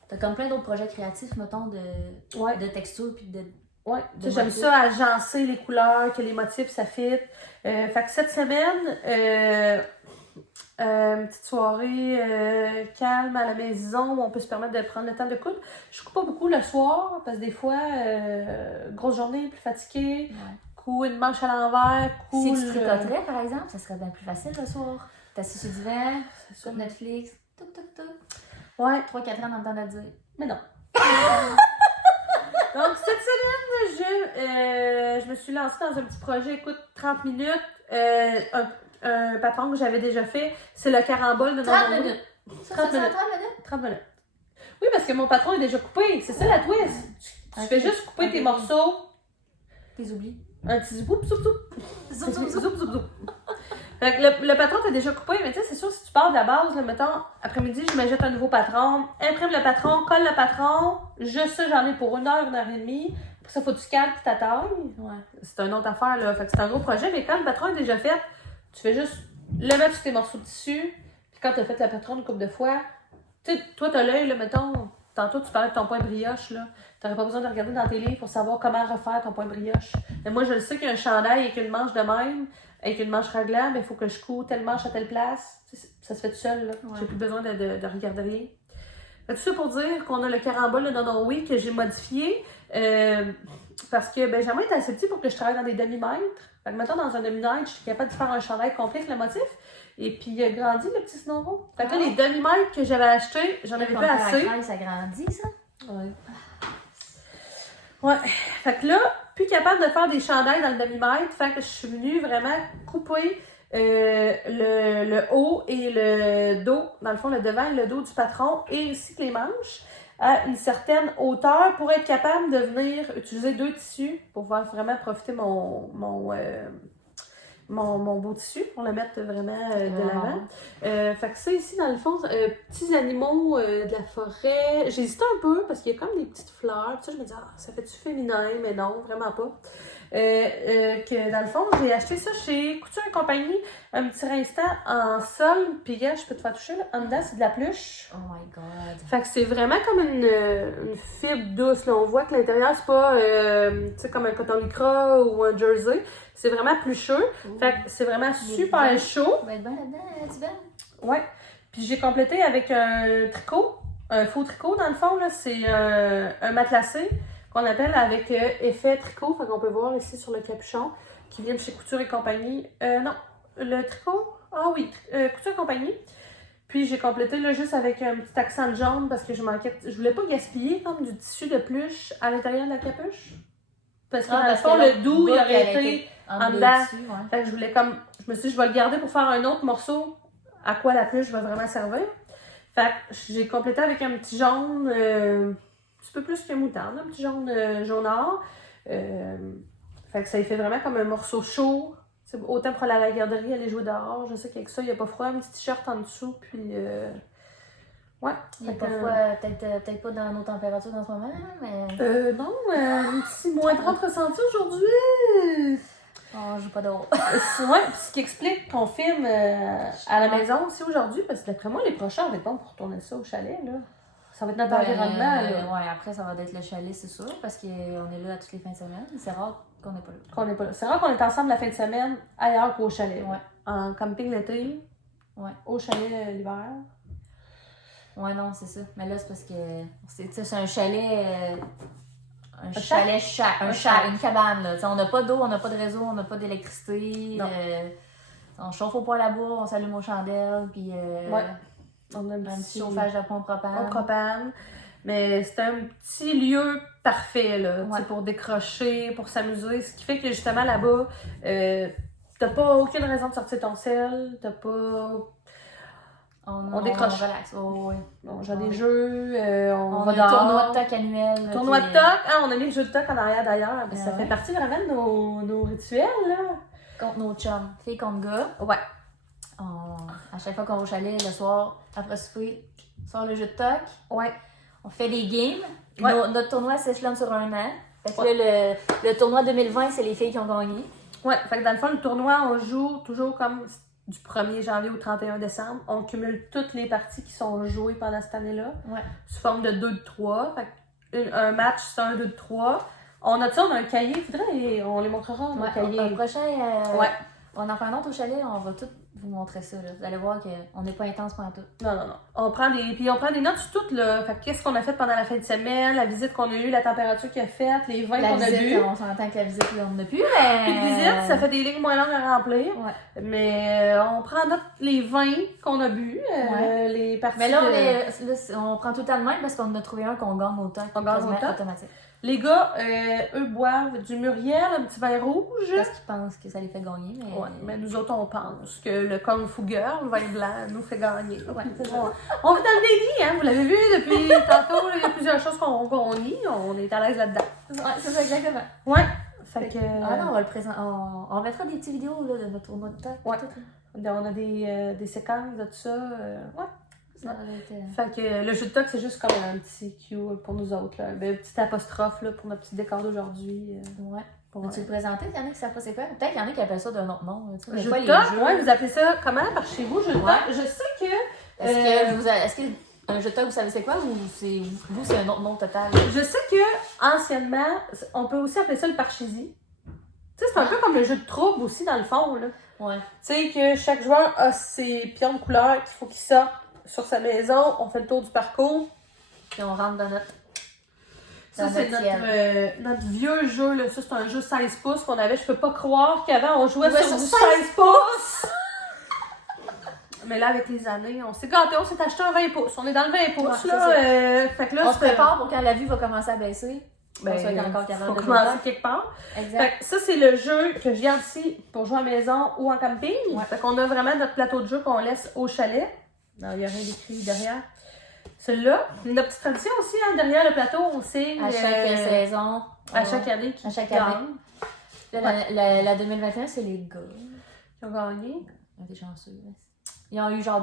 T'as comme plein d'autres projets créatifs, mettons, de texture puis de Ouais, de j'aime motifs. ça, agencer les couleurs, que les motifs, ça fit. Fait que cette semaine, une petite soirée calme à la maison où on peut se permettre de prendre le temps de coudre. Je coupe pas beaucoup le soir parce que des fois, grosse journée, plus fatiguée, couds une manche à l'envers, Si coups tu tricoterais, par exemple, ça serait bien plus facile le soir. T'es assis sur le divan, sur Netflix, toc toc toc. Ouais, 3-4 ans dans le temps de le dire. mais non. Donc, cette semaine, je me suis lancée dans un petit projet, écoute, 30 minutes. Un patron que j'avais déjà fait, c'est le carambole de 30 Nonno. minutes. 30 minutes. 30 minutes? 30 minutes. Oui, parce que mon patron est déjà coupé. C'est ça la twist. Tu Ok. fais juste couper tes morceaux. T'es oublié. Un petit zoup, zoup, zoup. Zoom, zoom, zoom. Zoup, zoup. Fait que le patron t'a déjà coupé, mais tu sais, c'est sûr, si tu pars de la base, là, mettons, après-midi, je me jette un nouveau patron, imprime le patron, colle le patron, juste ça, j'en ai pour 1 heure, 1 heure et demie. Pour ça, faut que tu calques ta taille. Ouais. C'est une autre affaire, là. Fait que c'est un gros projet, mais quand le patron est déjà fait, tu fais juste le mettre sur tes morceaux de tissu, puis quand t'as fait le patron une couple de fois, tu sais, toi, t'as l'œil, là, mettons, tantôt, tu parlais de ton point brioche, là. T'aurais pas besoin de regarder dans tes livres pour savoir comment refaire ton point brioche. Mais moi, je le sais qu'il y a un chandail avec une manche de même, avec une manche réglable, mais il faut que je couds telle manche à telle place. Tu sais, ça se fait tout seul, là. Ouais. J'ai plus besoin de regarder rien. Fait tout ça pour dire qu'on a le carambole de Nonno Oui que j'ai modifié parce que Benjamin est assez petit pour que je travaille dans des demi-mètres. Fait que maintenant, dans un demi-mètre, je suis capable de faire un chandail complet avec le motif. Et puis, il a grandi, le petit Snorro. Fait que là, les demi-mètres que j'avais achetés, j'en avais pas assez. Ça grandit, ça? Ouais. Ouais. Fait que là, plus capable de faire des chandails dans le demi-mètre. Fait que je suis venue vraiment couper le haut et le dos, dans le fond, le devant et le dos du patron, et ainsi que les manches, à une certaine hauteur pour être capable de venir utiliser 2 tissus pour pouvoir vraiment profiter mon beau tissu pour le mettre vraiment de l'avant. Fait que ça ici, dans le fond, petits animaux de la forêt. J'hésitais un peu parce qu'il y a comme des petites fleurs. Puis ça, je me dis, ça fait-tu féminin? Mais non, vraiment pas. Que dans le fond, j'ai acheté ça chez Couture et compagnie, un petit instant en sol. Puis là, je peux te faire toucher, là. En dedans, c'est de la pluche. Oh my god. Fait que c'est vraiment comme une fibre douce. Là. On voit que l'intérieur, c'est pas tu sais, comme un coton lycra ou un jersey. C'est vraiment plucheux. Fait que c'est vraiment super chaud. Tu vas être bien là-dedans, tu vas? Ouais. Puis j'ai complété avec un tricot, un faux tricot dans le fond. Là. C'est un matelassé qu'on appelle avec effet tricot. Fait qu'on peut voir ici sur le capuchon qui vient de chez Couture et compagnie. Non, le tricot? Ah oui, Couture et compagnie. Puis j'ai complété là, juste avec un petit accent de jaune parce que je voulais pas gaspiller comme du tissu de pluche à l'intérieur de la capuche. Parce que dans le fond, le doux, il aurait été en dedans. Fait que je voulais comme. Je me suis dit, je vais le garder pour faire un autre morceau à quoi la pluche va vraiment servir. Fait que j'ai complété avec un petit jaune, un petit peu plus que moutarde, un petit jaune jaunard. Fait que ça fait vraiment comme un morceau chaud. C'est autant pour la garderie, aller jouer dehors. Je sais qu'avec ça, il n'y a pas froid. Un petit t-shirt en dessous, puis ouais. Il n'y a pas froid, peut-être pas dans nos températures en ce moment, mais... non, un petit moins 30 ressenti aujourd'hui. Oh, je joue pas dehors. Ouais, puis ce qui explique qu'on filme à la maison aussi aujourd'hui, parce que d'après moi, les prochains, on va être bon pour retourner ça au chalet, là. Ça va être notre environnement, là. Ouais, après, ça va être le chalet, c'est sûr, parce qu'on est là toutes les fins de semaine. C'est rare qu'on n'est pas là. C'est rare qu'on est ensemble la fin de semaine ailleurs qu'au chalet. Ouais. En camping l'été, ouais. Au chalet l'hiver. Ouais, non, c'est ça. Mais là, c'est parce que c'est un chalet... un chalet, une cabane, là. T'sais, on n'a pas d'eau, on n'a pas de réseau, on n'a pas d'électricité. On chauffe au poêle à bois, on s'allume aux chandelles, puis ouais. On a un petit chauffage à pompe propane. Mais c'est un petit lieu parfait là, pour décrocher, pour s'amuser. Ce qui fait que justement là-bas, t'as pas aucune raison de sortir ton sel, t'as pas... On décroche. On relaxe. Oh, oui. On joue des jeux, on va a un tournoi de toc annuel. Tournoi de toc. Ah, on a mis le jeu de toc en arrière d'ailleurs. Ça fait partie vraiment de nos rituels, là. Contre nos chums. Filles contre gars. Ouais. À chaque fois qu'on va au chalet, le soir, après souper, on sort le jeu de toc. Ouais. On fait des games. Ouais. Notre tournoi s'échelonne sur un an. Fait que là, le tournoi 2020, c'est les filles qui ont gagné. Ouais. Fait que dans le fond, le tournoi, on joue toujours comme du 1er janvier au 31 décembre. On cumule toutes les parties qui sont jouées pendant cette année-là. Ouais. Sous forme de 2 de 3. Fait que un match, c'est un 2 de 3. On a ça, on a un cahier, on les montrera, Ouais, un cahier. un prochain, Ouais. on en fait un autre au chalet, on va tout vous montrer ça. Là. Vous allez voir qu'on n'est pas intense pendant tout. Non. On prend des notes sur tout, là. Fait que qu'est-ce qu'on a fait pendant la fin de semaine, la visite qu'on a eue, la température qu'il a faite, les vins La qu'on a bu. visite, on s'entend que la visite, là, on n'en a plus, mais... Puis de visite, ça fait des lignes moins longues à remplir. Ouais. Mais on prend note les vins qu'on a bu, les parties Mais là, de... on prend tout le temps le même parce qu'on en a trouvé un qu'on gagne au temps. On gagne au temps. Automatique. Les gars, eux boivent du Muriel, un petit vin rouge. Parce qu'ils pensent que ça les fait gagner, mais... Ouais, mais nous autres, on pense que le Kung Fu Girl, le vin blanc, nous fait gagner. Ouais, c'est ça. On vit dans le déni, hein, vous l'avez vu depuis tantôt, là, il y a plusieurs choses qu'on lit, on est à l'aise là-dedans. Ouais, c'est ça, exactement. Ouais, fait que... Ah non, on va le présenter. On mettra des petites vidéos là, de notre tournoi de temps. Ouais. Tout, On a des séquences de tout ça, ouais. ça va être, Fait que le jeu de toc, c'est juste comme un petit cue pour nous autres, là. Ben, un petit apostrophe là, pour notre petit décor d'aujourd'hui. Ouais. Pour, Veux-tu le présenter? Il y en a qui savent pas c'est quoi? Peut-être qu'il y en a qui appellent ça d'un autre nom. Tu sais, des jeu fois, de les toc, jeux. ouais, vous appelez ça comment par chez vous, jeu de toc? Ouais. Je sais que... Est-ce que un jeu de toc, vous savez c'est quoi? Ou c'est un autre nom total? Je sais que anciennement, on peut aussi appeler ça le parchésie. Tu sais, c'est un peu comme le jeu de trouble aussi, dans le fond, là. Ouais. Tu sais que chaque joueur a ses pions de couleur qu'il faut qu'il sorte sur sa maison. On fait le tour du parcours. Puis on rentre dans notre... Ça, c'est notre vieux jeu, là. Ça, c'est un jeu 16 pouces qu'on avait. Je peux pas croire qu'avant, on jouait sur du 16 pouces! Mais là, avec les années, on s'est gâtés, on s'est acheté un 20 pouces. On est dans le 20 pouces, ouais, là. Fait que là, on se prépare pour quand la vue va commencer à baisser. Ben, on soit encore capable faut de commencer quelque part. Exact. Fait que ça, c'est le jeu que je garde ici pour jouer à la maison ou en camping. Ouais. Fait qu'on a vraiment notre plateau de jeu qu'on laisse au chalet. Non, il n'y a rien d'écrit derrière. Celui-là, notre petite tradition aussi, hein, derrière le plateau, on sait... À chaque saison. À chaque année. À chaque année. Là, la 2021, c'est les gars. Qui ont gagné. Ils ont été chanceux. Ils ont eu genre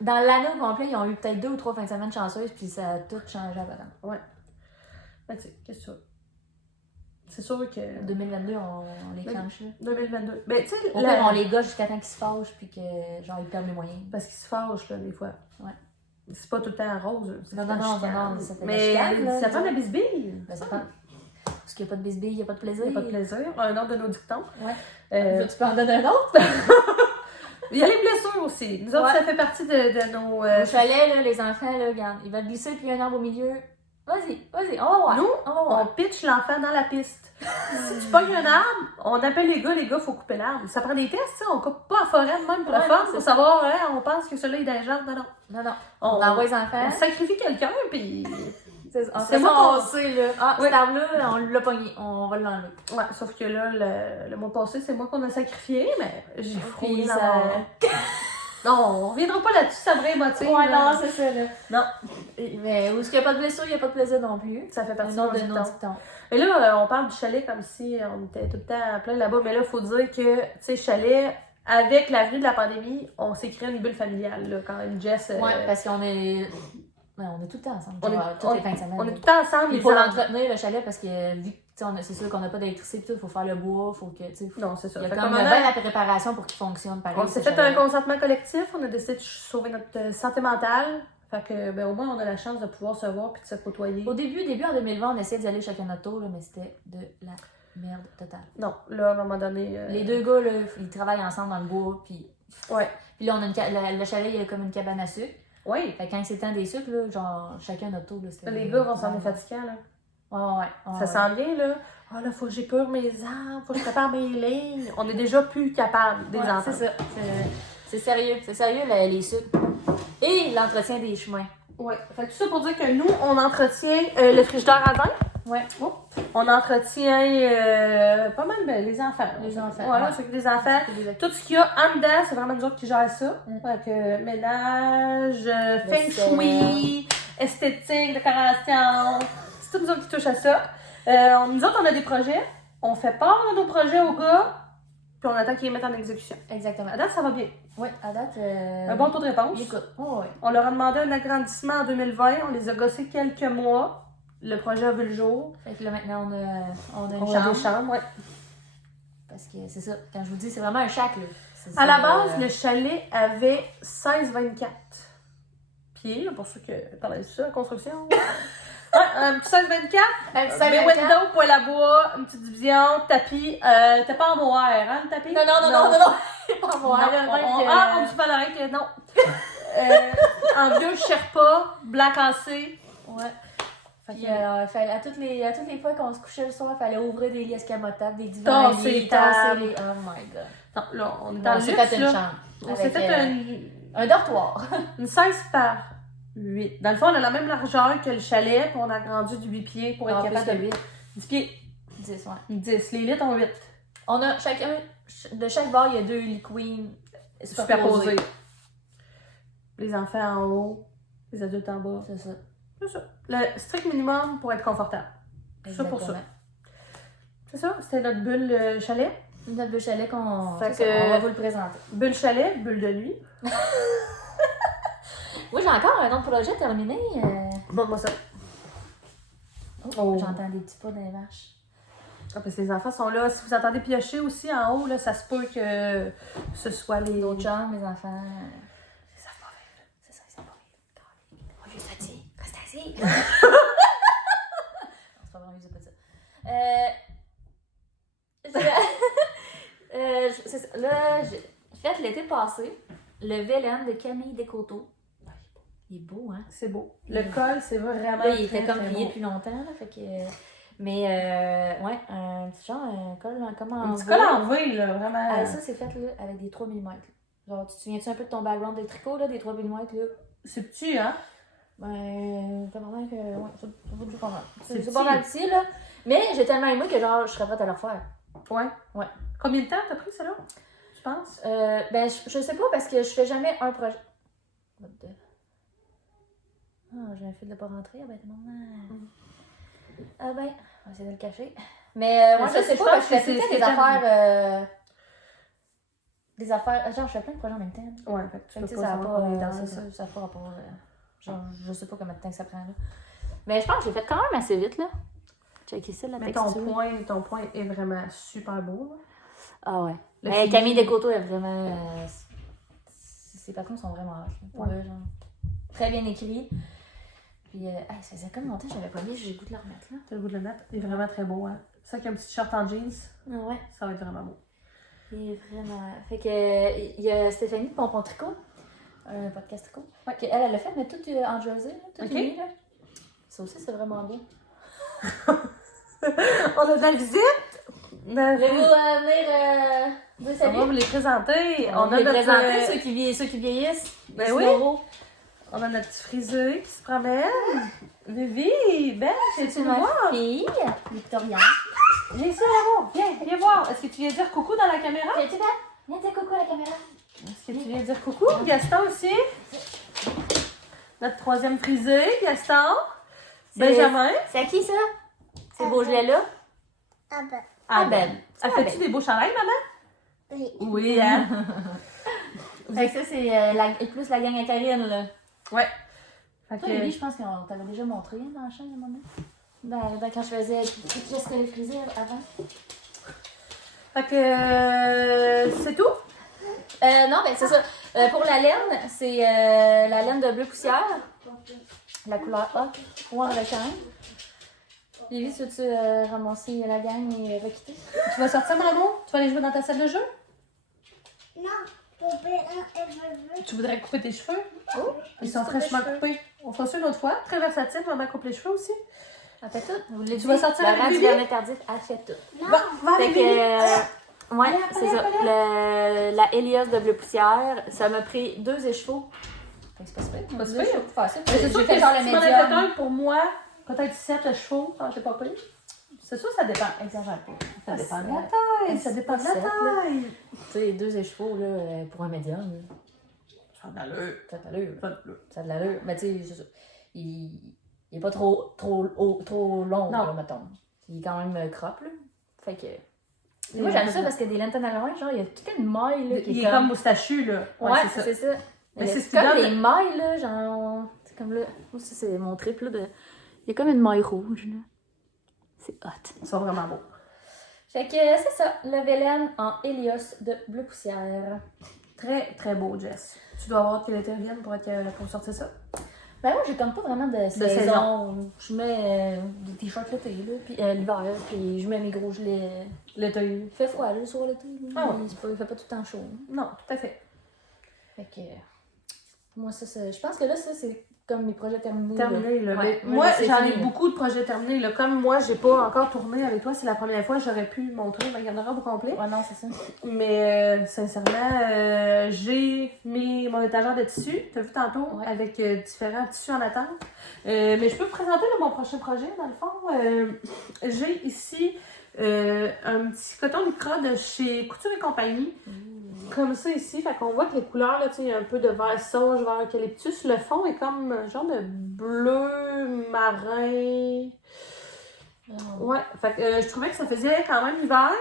dans l'année au complet, ils ont eu peut-être 2 ou 3 fins de semaine chanceuses, puis ça a tout changé avant. Ouais. Mais tu sais, qu'est-ce que tu veux? C'est sûr que... 2022, on les clenche là. 2022. Ben, tu sais... Au pire, on les gars jusqu'à temps qu'ils se fâchent, puis que genre ils perdent les moyens. Parce qu'ils se fâchent, là, des fois. Ouais. C'est pas tout le temps rose. Non, ça fait mais la chicane, là, ça prend de la bisbille. Ben, ça prend. Parce qu'il n'y a pas de bisbille, il n'y a pas de plaisir. Il n'y a pas de plaisir. Un autre de nos dictons. Ouais. Tu peux en donner un autre? Il y a les blessures aussi. Nous autres, ça fait partie de nos... Au chalet, là, les enfants, là, regarde, ils veulent glisser puis un arbre au milieu. Vas-y, on va voir. Nous, on va voir. on pitch l'enfant dans la piste. Si tu pognes un arbre, on appelle les gars, il faut couper l'arbre. Ça prend des tests, ça. On coupe pas à forêt de même pour la fun, pour savoir, hein, on pense que celui-là est dangereux. Non. On envoie les enfants. On sacrifie quelqu'un, puis... C'est moi qu'on sait, là. Ah, cet arbre-là, on l'a pogné. On va l'enlever. Ouais, sauf que là, le mois passé, c'est moi qu'on a sacrifié, mais j'ai frôlé ça... Non, on reviendra pas là-dessus, ça devrait émotif. Ouais, non, c'est ça, là. Non. Mais où est-ce qu'il n'y a pas de blessure, il n'y a pas de plaisir non plus. Ça fait partie de nos dictons. Mais là, on parle du chalet comme si on était tout le temps plein là-bas, mais là, il faut dire que, tu sais, chalet, avec l'avenue de la pandémie, on s'est créé une bulle familiale, là, quand même, Jess... Ouais, parce qu'on est... Ouais, on est tout le temps ensemble, toutes les fins de semaine. On est tout le temps ensemble. Il faut l'entretenir, le chalet, parce que vu que c'est sûr qu'on n'a pas d'électricité, il faut faire le bois, faut que, non, c'est ça. Il y a comme bien la préparation pour qu'il fonctionne pareil. On s'est fait un consentement collectif, on a décidé de sauver notre santé mentale. Fait que, ben, au moins, on a la chance de pouvoir se voir puis de se côtoyer. Au début en 2020, on essayait d'y aller chacun notre tour, là, mais c'était de la merde totale. Non, là, à un moment donné... Les deux gars, là, ils travaillent ensemble dans le bois, puis... Ouais. Puis là, on a le chalet, il y a comme une cabane à sucre. Oui. Fait que quand c'est le temps des sucres, là, genre, chacun notre tour, là, c'était... Les gars vont s'en aller fatigants, là. Ouais. Ça s'en vient, là. Ah, là, faut que j'épure mes arbres, faut que je prépare mes lignes. On est déjà plus capable des enfants. C'est ça. C'est sérieux. C'est sérieux, les sucres. Et l'entretien des chemins. Ouais. Fait que tout ça pour dire que nous, on entretient le frigidaire à vin. Ouais. Oh. On entretient pas mal les enfants. Les enfants. Voilà, c'est que les enfants. Tout ce qu'il y a en dedans, c'est vraiment nous autres qui gèrent ça. Fait que ménage, feng shui, esthétique, décoration. C'est tout nous autres qui touchent à ça. Nous autres, on a des projets. On fait part de nos projets aux gars. Puis on attend qu'ils les mettent en exécution. Exactement. À date, ça va bien. Oui, à date. Un bon taux de réponse. Écoute. On leur a demandé un agrandissement en 2020. On les a gossés quelques mois. Le projet a vu le jour. Fait que là, maintenant, on a une chambre. chambre. On a des chambres, ouais. Parce que c'est ça. Quand je vous dis, c'est vraiment un shack, là. À la base, le chalet avait 16-24 pieds, là, pour ceux qui parlaient de ça, la construction. Ouais, un petit 16-24. Un petit Des 16-24. windows, poêle à bois, une petite division, tapis. T'es pas en mohair, hein, le tapis? Non. Pas moi, là, on dit pas l'oreille que non. En vieux Sherpa, blanc cassé. Ouais. Puis, à toutes les fois qu'on se couchait le soir, il fallait ouvrir des lits escamotables, des divans, Tasser les tasser tables. les... Oh my god. Non, là, on est dans On le s'est luxe, fait une là. chambre. On s'est fait un dortoir. une 16 par 8. Dans le fond, on a la même largeur que le chalet, puis on a agrandi du 8 pieds pour être capable de 8. 10 pieds. 10, ouais. 10. Les lits ont 8. On a chacun, de chaque bord, il y a 2 lits queen Superposés. Les enfants en haut, les adultes en bas. C'est ça. C'est ça. Le strict minimum pour être confortable. Ça pour ça. C'est ça, c'était notre bulle chalet. Notre bulle chalet qu'on Fait ça, que- on va vous le présenter. Bulle chalet, bulle de nuit. Oui, j'ai encore un autre projet terminé. Montre-moi ça. Oh, j'entends des petits pas dans les vaches. Ah, parce que les enfants sont là. Si vous entendez piocher aussi en haut, là, ça se peut que ce soit les... D'autres chums, mes enfants. Ils savent pas vivre. C'est ça, ils savent pas vivre. On va juste assis. Reste assis. Non, c'est pas vraiment, ils pas ça. C'est ça. Là, j'ai fait l'été passé le Vélène de Camille Descoteaux. Il est beau, hein? C'est beau. Le col, c'est vraiment Là, il était très, comme très plié beau. depuis longtemps, là, fait que... Mais, ouais, un petit genre, un col comme en Un petit V. col en V, là, vraiment. Ah, ça, c'est fait, là, avec des 3 mm. Genre, tu te souviens-tu un peu de ton background des tricots, là, des 3 mm, là? C'est petit, hein? Ben, t'as l'air que... Ouais, c'est pas mal. C'est C'est petit. pas mal petit, là. Mais j'ai tellement aimé que, genre, je serais prête à le refaire. Ouais. Ouais. Combien de temps t'as pris, ça, là? Tu penses? Ben, je sais pas, parce que je fais jamais un projet... What the... Ah, j'ai un fil de pas rentrer, ah ben, Ah ben, on va essayer de le cacher. Mais moi, ça, je sais je pas, pense parce que je que fais tout le temps c'est des affaires... Des affaires... Genre, je fais plein de projets en même temps. Ouais, fait que tu Fait peux que, pas ça a savoir combien de pas... temps. C'est ça, ça a pas rapport... genre, je sais pas combien de temps que ça prend, là. Mais je pense que j'ai fait quand même assez vite, là. Check ici, la Mais texture. ton point est vraiment super beau, là. Ah ouais. Le Mais fini. Camille Descoteaux est vraiment... ses patrons sont vraiment hot, là. Pour Ouais. eux, genre. Très bien écrit. Puis, ça faisait comme longtemps que j'avais pas mis, j'ai le goût de le remettre, là. T'as le goût de le mettre? Il est vraiment très beau, hein? Ça, avec un petit short en jeans, Ah ouais. ça va être vraiment beau. Il est vraiment... Fait que, il y a Stéphanie de Pompon Tricot, un podcast tricot. Ouais. Elle l'a fait, mais tout en jersey, là, tout Ok. uni, là. Ça aussi, c'est vraiment beau. On a de la visite! Voulez-vous venir dire On salut? va vous les présenter. On va les notre, présenter, ceux qui vieillissent. Ben les oui. Snorro. On a notre petit frisé qui se promène. Vivi, belle, C'est tu une nous voir? fille, Victoria. Viens ici, là-bas. Viens voir. Est-ce que tu viens dire coucou dans la caméra? Tu viens dire coucou à la caméra. Est-ce que tu viens dire coucou? Gaston aussi. Notre troisième frisé, Gaston. Benjamin. C'est à qui ça? C'est beau gelé-là? Ah ben. Elle fait-tu des beaux chandails, maman? Oui. Oui, hein? Fait que ça, c'est plus la gang à Karine, là. Ouais. Fait Toi, Lily, je pense qu'on t'avait déjà montré hein, dans la chaîne à un moment. Quand je faisais Jessica les frisés avant. Fait que c'est tout? Non, ben c'est ça. Pour la laine, c'est la laine de bleu poussière. La couleur ocre, noir avec crème. Lily, tu veux-tu ramasser la gang et requitter? Tu vas sortir, mon amour? Tu vas aller jouer dans ta salle de jeu? Non, poupée 1 et bébé. Tu voudrais couper tes cheveux? Oh, Ils sont fraîchement coupés. On fera ça une autre fois. Très versatile, maman coupe les cheveux aussi. Elle fait tout. Vous voulez Tu vas sortir avec du Lily? vernet tardif, elle fait tout. Non, Va Fait avec que, Lily. ouais, Allez, c'est ça. La Helios de bleu poussière, ça m'a pris 2 écheveaux. Fait que c'est pas super. Pas Deux super. écheveaux pour faire ça. Mais c'est sûr J'ai que fait genre si le tu m'en as fait médium. un pour moi, peut-être 7 chevaux, c'est pas pire. C'est sûr, ça dépend. Exagère pas. Ça dépend de C'est- la taille. Ça dépend de la sept, là. taille. Tu sais, 2 écheveaux là, pour un médium, là, Ça a de l'allure. ça a de l'allure. Ça a de l'allure. Ça a de l'allure. Mais tu sais, c'est ça. Il est pas trop long, Non. là, mettons. Il est quand même crop, là. Fait que. Il Moi, est j'aime pas ça de- parce que des lanternes à loin, genre, il y a toute une maille, là. Il est comme moustachu, là. Ouais, c'est ça. c'est ça. Mais Mais c'est c'est ce qui comme donne- des mailles, là, genre. C'est comme là. Moi, ça, c'est mon trip, là. Il y a comme une maille rouge, là. C'est hot. Ils sont vraiment beaux. Fait que c'est ça, le Vélène en Helios de bleu poussière. Très, très beau, Jess. Tu dois avoir que l'été revienne pour sortir ça. Ben moi, j'ai comme pas vraiment de saison. saison. Je mets des t-shirts l'été, là, puis l'hiver, puis je mets mes gros gelets. L'été. Il fait froid, là, sur l'été. Ah ouais. Il fait pas tout le temps chaud. Hein. Non, tout à fait. Fait que... moi, ça, je pense que là, ça, c'est comme mes projets terminés. Terminé, là. Ouais, Mais moi, c'est j'en fini, ai là. beaucoup de projets terminés. Là. Comme moi, j'ai pas encore tourné avec toi, c'est la première fois que j'aurais pu montrer ma garde-robe au complet. Ouais, non, c'est ça. Mais sincèrement, j'ai mis mon étagère de tissu, t'as vu tantôt, Ouais. avec différents tissus en attente. Mais je peux vous présenter là, mon prochain projet, dans le fond. J'ai ici un petit coton lycra de chez Couture et compagnie. Comme ça ici, fait qu'on voit que les couleurs, là, tu sais, il y a un peu de vert sauge, vert eucalyptus. Le fond est comme un genre de bleu marin. Ouais, fait que je trouvais que ça faisait quand même l'hiver.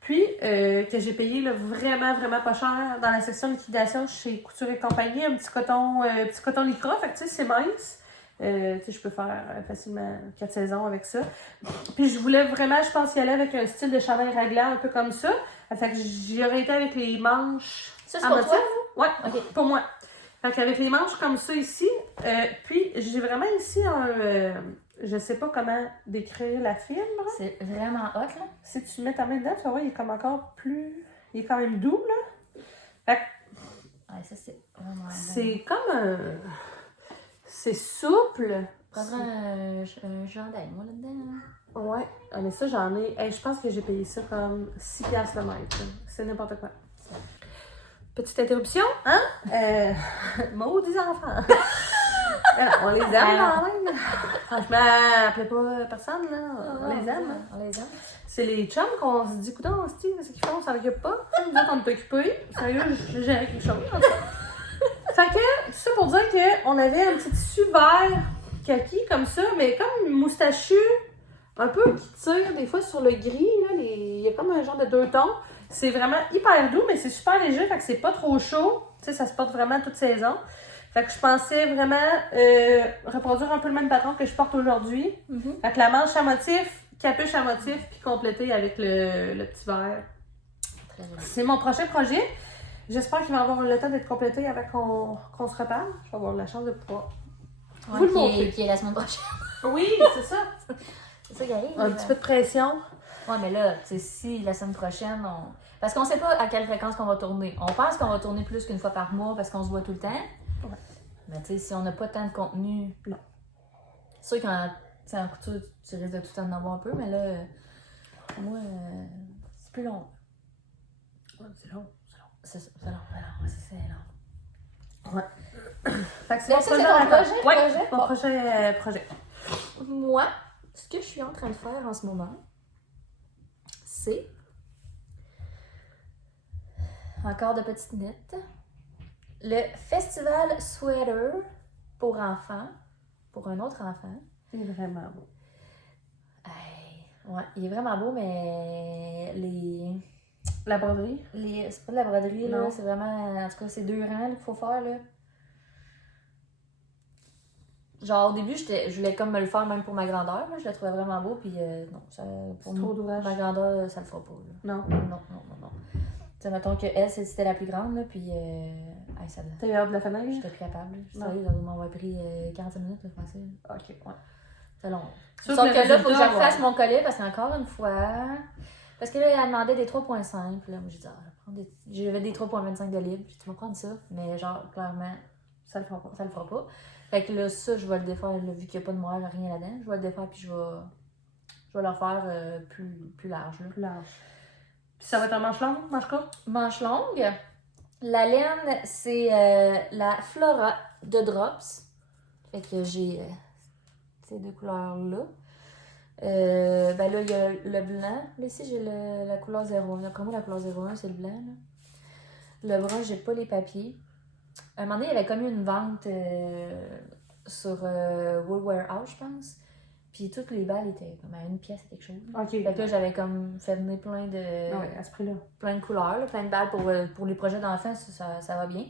Puis, que j'ai payé là, vraiment, vraiment pas cher dans la section liquidation chez Couture et compagnie. Un petit coton lycra, fait que tu sais, c'est mince. Tu sais, je peux faire facilement 4 saisons avec ça. Puis je voulais vraiment, je pense, y aller avec un style de chandail raglan un peu comme ça. Fait que j'y aurais été avec les manches. Ça, c'est en pour motif. toi? Ouais, Ok. pour moi. Fait qu'avec les manches comme ça ici. Puis j'ai vraiment ici un... je sais pas comment décrire la fibre. C'est vraiment hot, là. Si tu mets ta main dedans, tu vas voir, il est comme encore plus... Il est quand même doux, là. Fait que Ouais, ça, c'est vraiment c'est comme un... C'est souple. Prendrais un chandail, moi, là-dedans. Hein. Ouais. Ah, mais ça, j'en ai... Hey, je pense que j'ai payé ça comme 6$ le mètre. C'est n'importe quoi. Petite interruption, hein? Maudits enfants. Alors, on les aime quand même. Franchement, appelez pas personne, là. On les aime, hein? On les aime. C'est les chums qu'on se dit, coudonc, Steve, c'est qu'ils font, on s'en occupe pas. Nous autres, on est occupés. Sérieux, je gérais quelque chose. En tout cas. Fait que, tout ça pour dire qu'on avait un petit tissu vert kaki comme ça, mais comme moustachu, un peu qui tire des fois sur le gris. Là, il y a comme un genre de 2 tons. C'est vraiment hyper doux, mais c'est super léger, fait que c'est pas trop chaud. Tu sais, ça se porte vraiment toute saison. Fait que je pensais vraiment reproduire un peu le même patron que je porte aujourd'hui. Mm-hmm. Fait que la manche à motif, capuche à motif, puis compléter avec le petit verre. Très joli. C'est mon prochain projet. J'espère qu'il va avoir le temps d'être complété avant qu'on se reparle. Je vais avoir la chance de pouvoir vous le montrer. Qui est la semaine prochaine. Oui, c'est ça. C'est ça qui arrive. Un petit peu de pression. Ouais, mais là, tu sais, si la semaine prochaine, parce qu'on sait pas à quelle fréquence qu'on va tourner. On pense qu'on va tourner plus qu'une fois par mois parce qu'on se voit tout le temps. Ouais. Mais tu sais, si on n'a pas tant de contenu... Non. C'est sûr qu'en couture, tu risques de tout le temps en avoir un peu, mais là, moi, c'est plus long. Ouais, c'est long. C'est long. C'est long. Ouais. Fait que c'est Mais mon ça, c'est prochain ton projet, Ouais, projet? mon Bon. prochain projet. Moi, ce que je suis en train de faire en ce moment, c'est encore de petites nettes. Le festival sweater pour enfants, pour un autre enfant. Il est vraiment beau. Hey, ouais, il est vraiment beau, mais La broderie? c'est pas de la broderie, là, Non. c'est vraiment, en tout cas, c'est 2 rangs qu'il faut faire, là. Genre, au début, je voulais comme me le faire même pour ma grandeur, là, je le trouvais vraiment beau, puis non, ça, pour C'est trop d'ouvrage. ma grandeur, ça le fera pas, là. Non. Non. Tu sais, mettons que elle, c'était la plus grande, là, puis ça T'as eu hâte de la fenêtre? j'étais plus capable. Là. Je Non. savais, ça m'aurait pris 45 minutes, là, facile. Ok, ouais. C'est long. Sûr Sauf que que le là, il faut que je résultat, refasse ouais. mon collet, parce qu'encore une fois... Parce que là, elle demandait des 3.5, puis là, moi, j'ai dit, je vais prendre des... J'avais des 3.25 de libre, j'ai dit, tu vas prendre ça, mais genre, clairement, Ça le fera pas. ça le fera pas. Fait que là, ça, je vais le défaire, là, vu qu'il n'y a pas de moelle, rien là-dedans, je vais le défaire, puis je vais le refaire plus large, là. Plus large. Puis ça va être un manche longue, manche courte? Manche longue. La laine, c'est la Flora de Drops. Fait que j'ai ces 2 couleurs-là. Ben là, il y a le blanc. Là, ici, j'ai la couleur 01. Après moi, la couleur 01, c'est le blanc. Là. Le brun, j'ai pas les papiers. À un moment donné, il y avait comme eu une vente sur Wool Warehouse, je pense. Puis toutes les balles étaient comme à 1 pièce et quelque chose. Ok. Fait que là, j'avais comme fait venir plein de... Ouais, à ce prix-là. plein de couleurs, là, plein de balles pour les projets d'enfants, ça va bien.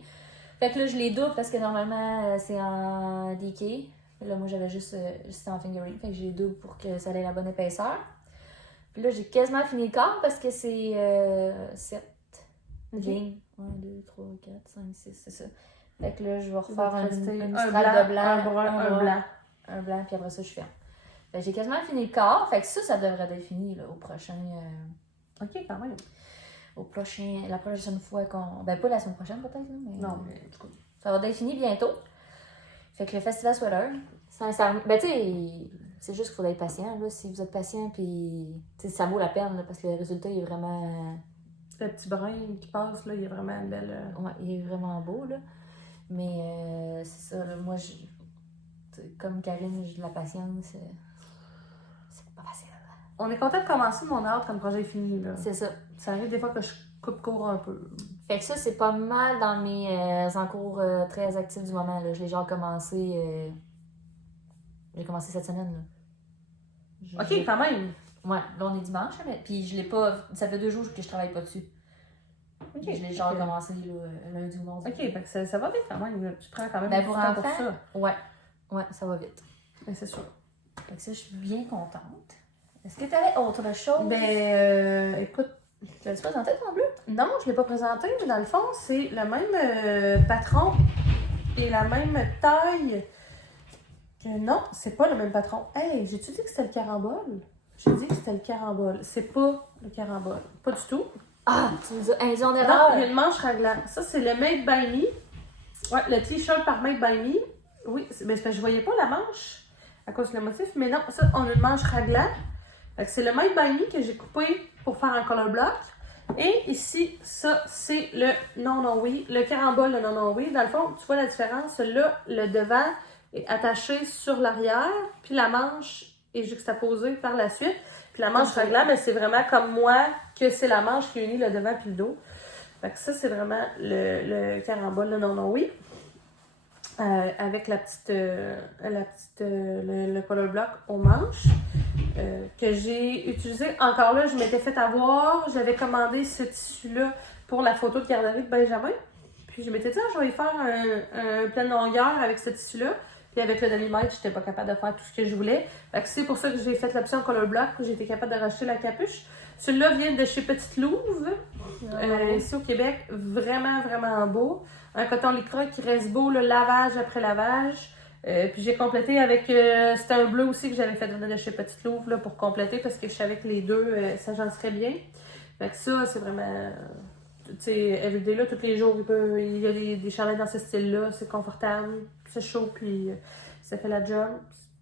Fait que là, je les double parce que normalement, c'est en DK. Là, moi, j'avais juste en fingering. Fait que j'ai double pour que ça ait la bonne épaisseur. Puis là, j'ai quasiment fini le corps parce que c'est 7 lignes. 1, 2, 3, 4, 5, 6, c'est ça. Fait que là, je vais Il va refaire te rester une un strate de blanc, blanc, un brun, un blanc. un blanc, puis après ça, je ferme. Fait que j'ai quasiment fini le corps. Fait que ça devrait être fini là, au prochain. Ok, quand même. La prochaine fois qu'on. Ben, pas la semaine prochaine peut-être, là, mais. Non, mais en tout cas. Ça va être fini bientôt. Fait que le festival Sweater, sincèrement. Ben, tu sais, c'est juste qu'il faut être patient, là. Si vous êtes patient, puis. Tu sais, ça vaut la peine, là, parce que le résultat, il est vraiment. Le petit brin qui passe, là, il est vraiment une belle. Ouais, il est vraiment beau, là. Mais c'est ça, là, moi, comme Karine, j'ai de la patience. C'est pas facile. On est content de commencer mon art quand le projet est fini, là. C'est ça. Ça arrive des fois que je coupe court un peu. Fait que ça, c'est pas mal dans mes encours très actifs du moment, là. Je l'ai genre commencé. J'ai commencé cette semaine, là. Ok, quand même. Ouais, là, on est dimanche, mais. Puis je l'ai pas. Ça fait 2 jours que je travaille pas dessus. Ok. Je l'ai genre Ok. commencé, là, lundi ou mardi. Ok, fait que ça va vite quand même. Là. Tu prends quand même Ben, du pour temps pour enfants, ça. ouais, ça va vite. Ben, c'est sûr. Fait que ça, je suis bien contente. Est-ce que tu avais autre chose? Écoute, Tu l'as-tu présenté ton bleu? non, je l'ai pas présenté, mais dans le fond, c'est le même patron et la même taille que... Non, c'est pas le même patron. Hey, j'ai-tu dit que c'était le carambole? J'ai dit que c'était le carambole. C'est pas le carambole. Pas du tout. Ah, tu nous as induit en Non, erreur! il y a une manche raglan. Ça, c'est le Made by Me. Ouais, le t-shirt par Made by Me. Oui, mais c'est parce que je voyais pas la manche à cause du motif. Mais non, ça, on a une manche raglan. Fait que c'est le Made by Me que j'ai coupé pour faire un color block. Et ici, ça, c'est le non-non-oui, le carambole, le non-non-oui. Dans le fond, tu vois la différence? Là, le devant est attaché sur l'arrière, puis la manche est juxtaposée par la suite. Puis la manche raglan, mais c'est vraiment comme moi que c'est la manche qui unit le devant puis le dos. Fait que ça, c'est vraiment le carambole, le non-non-oui. Avec le color block aux manches. Que j'ai utilisé. Encore là, je m'étais fait avoir. J'avais commandé ce tissu-là pour la photo de garderie de Benjamin. Puis je m'étais dit, je vais y faire un pleine longueur avec ce tissu-là. Puis avec le demi-mètre, j'étais pas capable de faire tout ce que je voulais. Fait que c'est pour ça que j'ai fait l'option color block. J'ai été capable de racheter la capuche. Celui-là vient de chez Petite Louve, ici au Québec. Vraiment, vraiment beau. Un coton lycra qui reste beau, le lavage après lavage. Puis j'ai complété avec... c'était un bleu aussi que j'avais fait venir de chez Petite Louve là, pour compléter parce que je savais que les deux, ça s'agencerait bien. Fait que ça, c'est vraiment... Tu sais, everyday, là, tous les jours, il y a des chandails dans ce style-là. C'est confortable, c'est chaud, puis ça fait la job.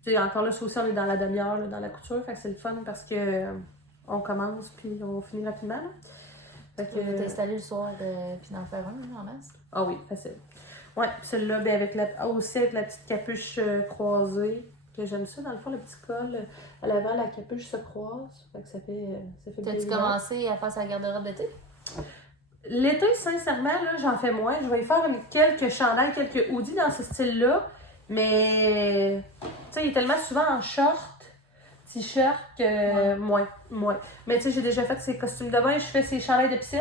Tu sais, encore là, ça aussi, on est dans la demi-heure, là, dans la couture. Fait que c'est le fun parce que on commence, puis on finit rapidement. Là. Fait que... Tu vas t'installer le soir, puis d'en faire un, en masse. Ah oui, facile. Ouais, celui-là, ben aussi avec la petite capuche croisée, que j'aime ça. Dans le fond, le petit col à l'avant, la capuche se croise. Fait que ça fait T'as-tu commencé à faire sa garde-robe d'été? L'été, sincèrement, là, j'en fais moins. Je vais y faire quelques chandails, quelques hoodies dans ce style-là. Mais, tu sais, il est tellement souvent en short, t-shirt, que moins. Mais, tu sais, j'ai déjà fait ses costumes de bain. Je fais ses chandails de piscine.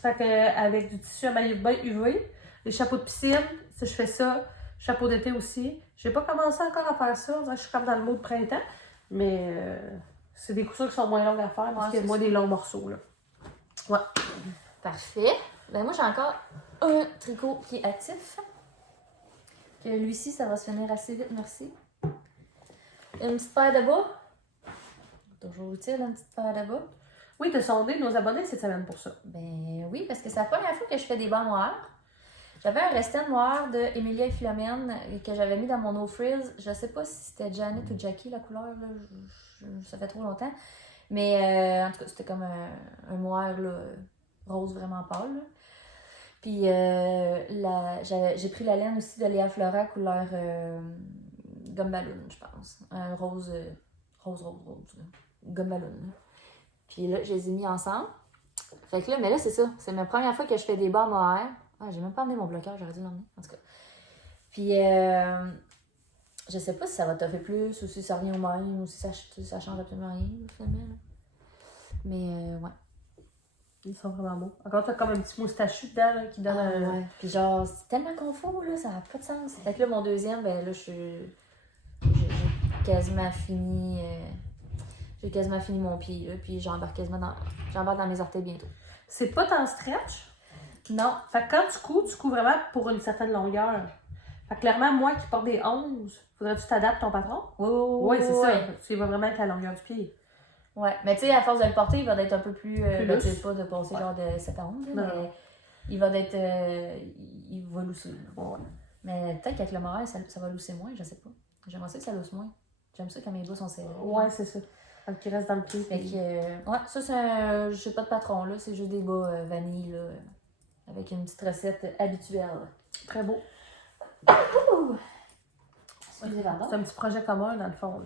Fait que, avec du tissu à maillot de bain UV. Les chapeaux de piscine, si je fais ça. Chapeau d'été aussi. J'ai pas commencé encore à faire ça. Je suis comme dans le mode printemps. Mais c'est des coutures qui sont moins longues à faire parce qu'il y a moins des longs morceaux. Là. Ouais. Parfait. Ben moi, j'ai encore un tricot qui est actif. Que lui-ci, ça va se finir assez vite, merci. Une petite paire de bas. Toujours utile, une petite paire de bas. Oui, t'as sondé nos abonnés cette semaine pour ça. Ben oui, parce que c'est la première fois que je fais des bas noirs. J'avais un restant noir de Emilia et Philomène que j'avais mis dans mon No Frills. Je sais pas si c'était Janet ou Jackie la couleur, là. Ça fait trop longtemps. Mais en tout cas, c'était comme un noir là, rose vraiment pâle. Là. Puis j'ai pris la laine aussi de Léa Flora couleur gomme ballon, je pense. Un rose, rose. Là. Gomme ballon. Là. Puis là, je les ai mis ensemble. Fait que là, mais là, c'est ça. C'est ma première fois que je fais des bas mohair. Ah, j'ai même pas emmené mon bloqueur, j'aurais dû l'emmener, en tout cas. Puis, je sais pas si ça va toffer plus, ou si ça revient au même, ou si ça change absolument rien, finalement. Là. Mais, ouais. Ils sont vraiment beaux. Encore, t'as comme un petit moustachu dedans là, qui donne un... Ouais. Puis genre, c'est tellement confort, là, ça n'a pas de sens. Fait que là, mon deuxième, ben là, j'ai quasiment fini... j'ai quasiment fini mon pied, là, puis j'embarque dans mes orteils bientôt. C'est pas tant stretch. Non. Fait que quand tu couds vraiment pour une certaine longueur. Fait que clairement, moi qui porte des 11, faudrait que tu t'adaptes ton patron? Oui, c'est ça. Tu vas vraiment avec la longueur du pied. Ouais, mais tu sais, à force de le porter, il va être un peu plus. Plus Ben, lousse. tu sais, pas de passer genre de 7 à 11, là, Non. mais il va être. Il va lousser. Ouais. Mais peut-être qu'avec le moral, ça va lousser moins, je sais pas. J'aimerais ça que ça lousse moins. J'aime ça quand mes doigts sont serrés. Ouais, c'est ça. Fait qu'il reste dans le pied. Fait que. Ouais, ça, c'est un. J'ai pas de patron, là. C'est juste des bas vanille, là. Avec une petite recette habituelle. Très beau. Excusez, pardon. C'est un petit projet commun, dans le fond,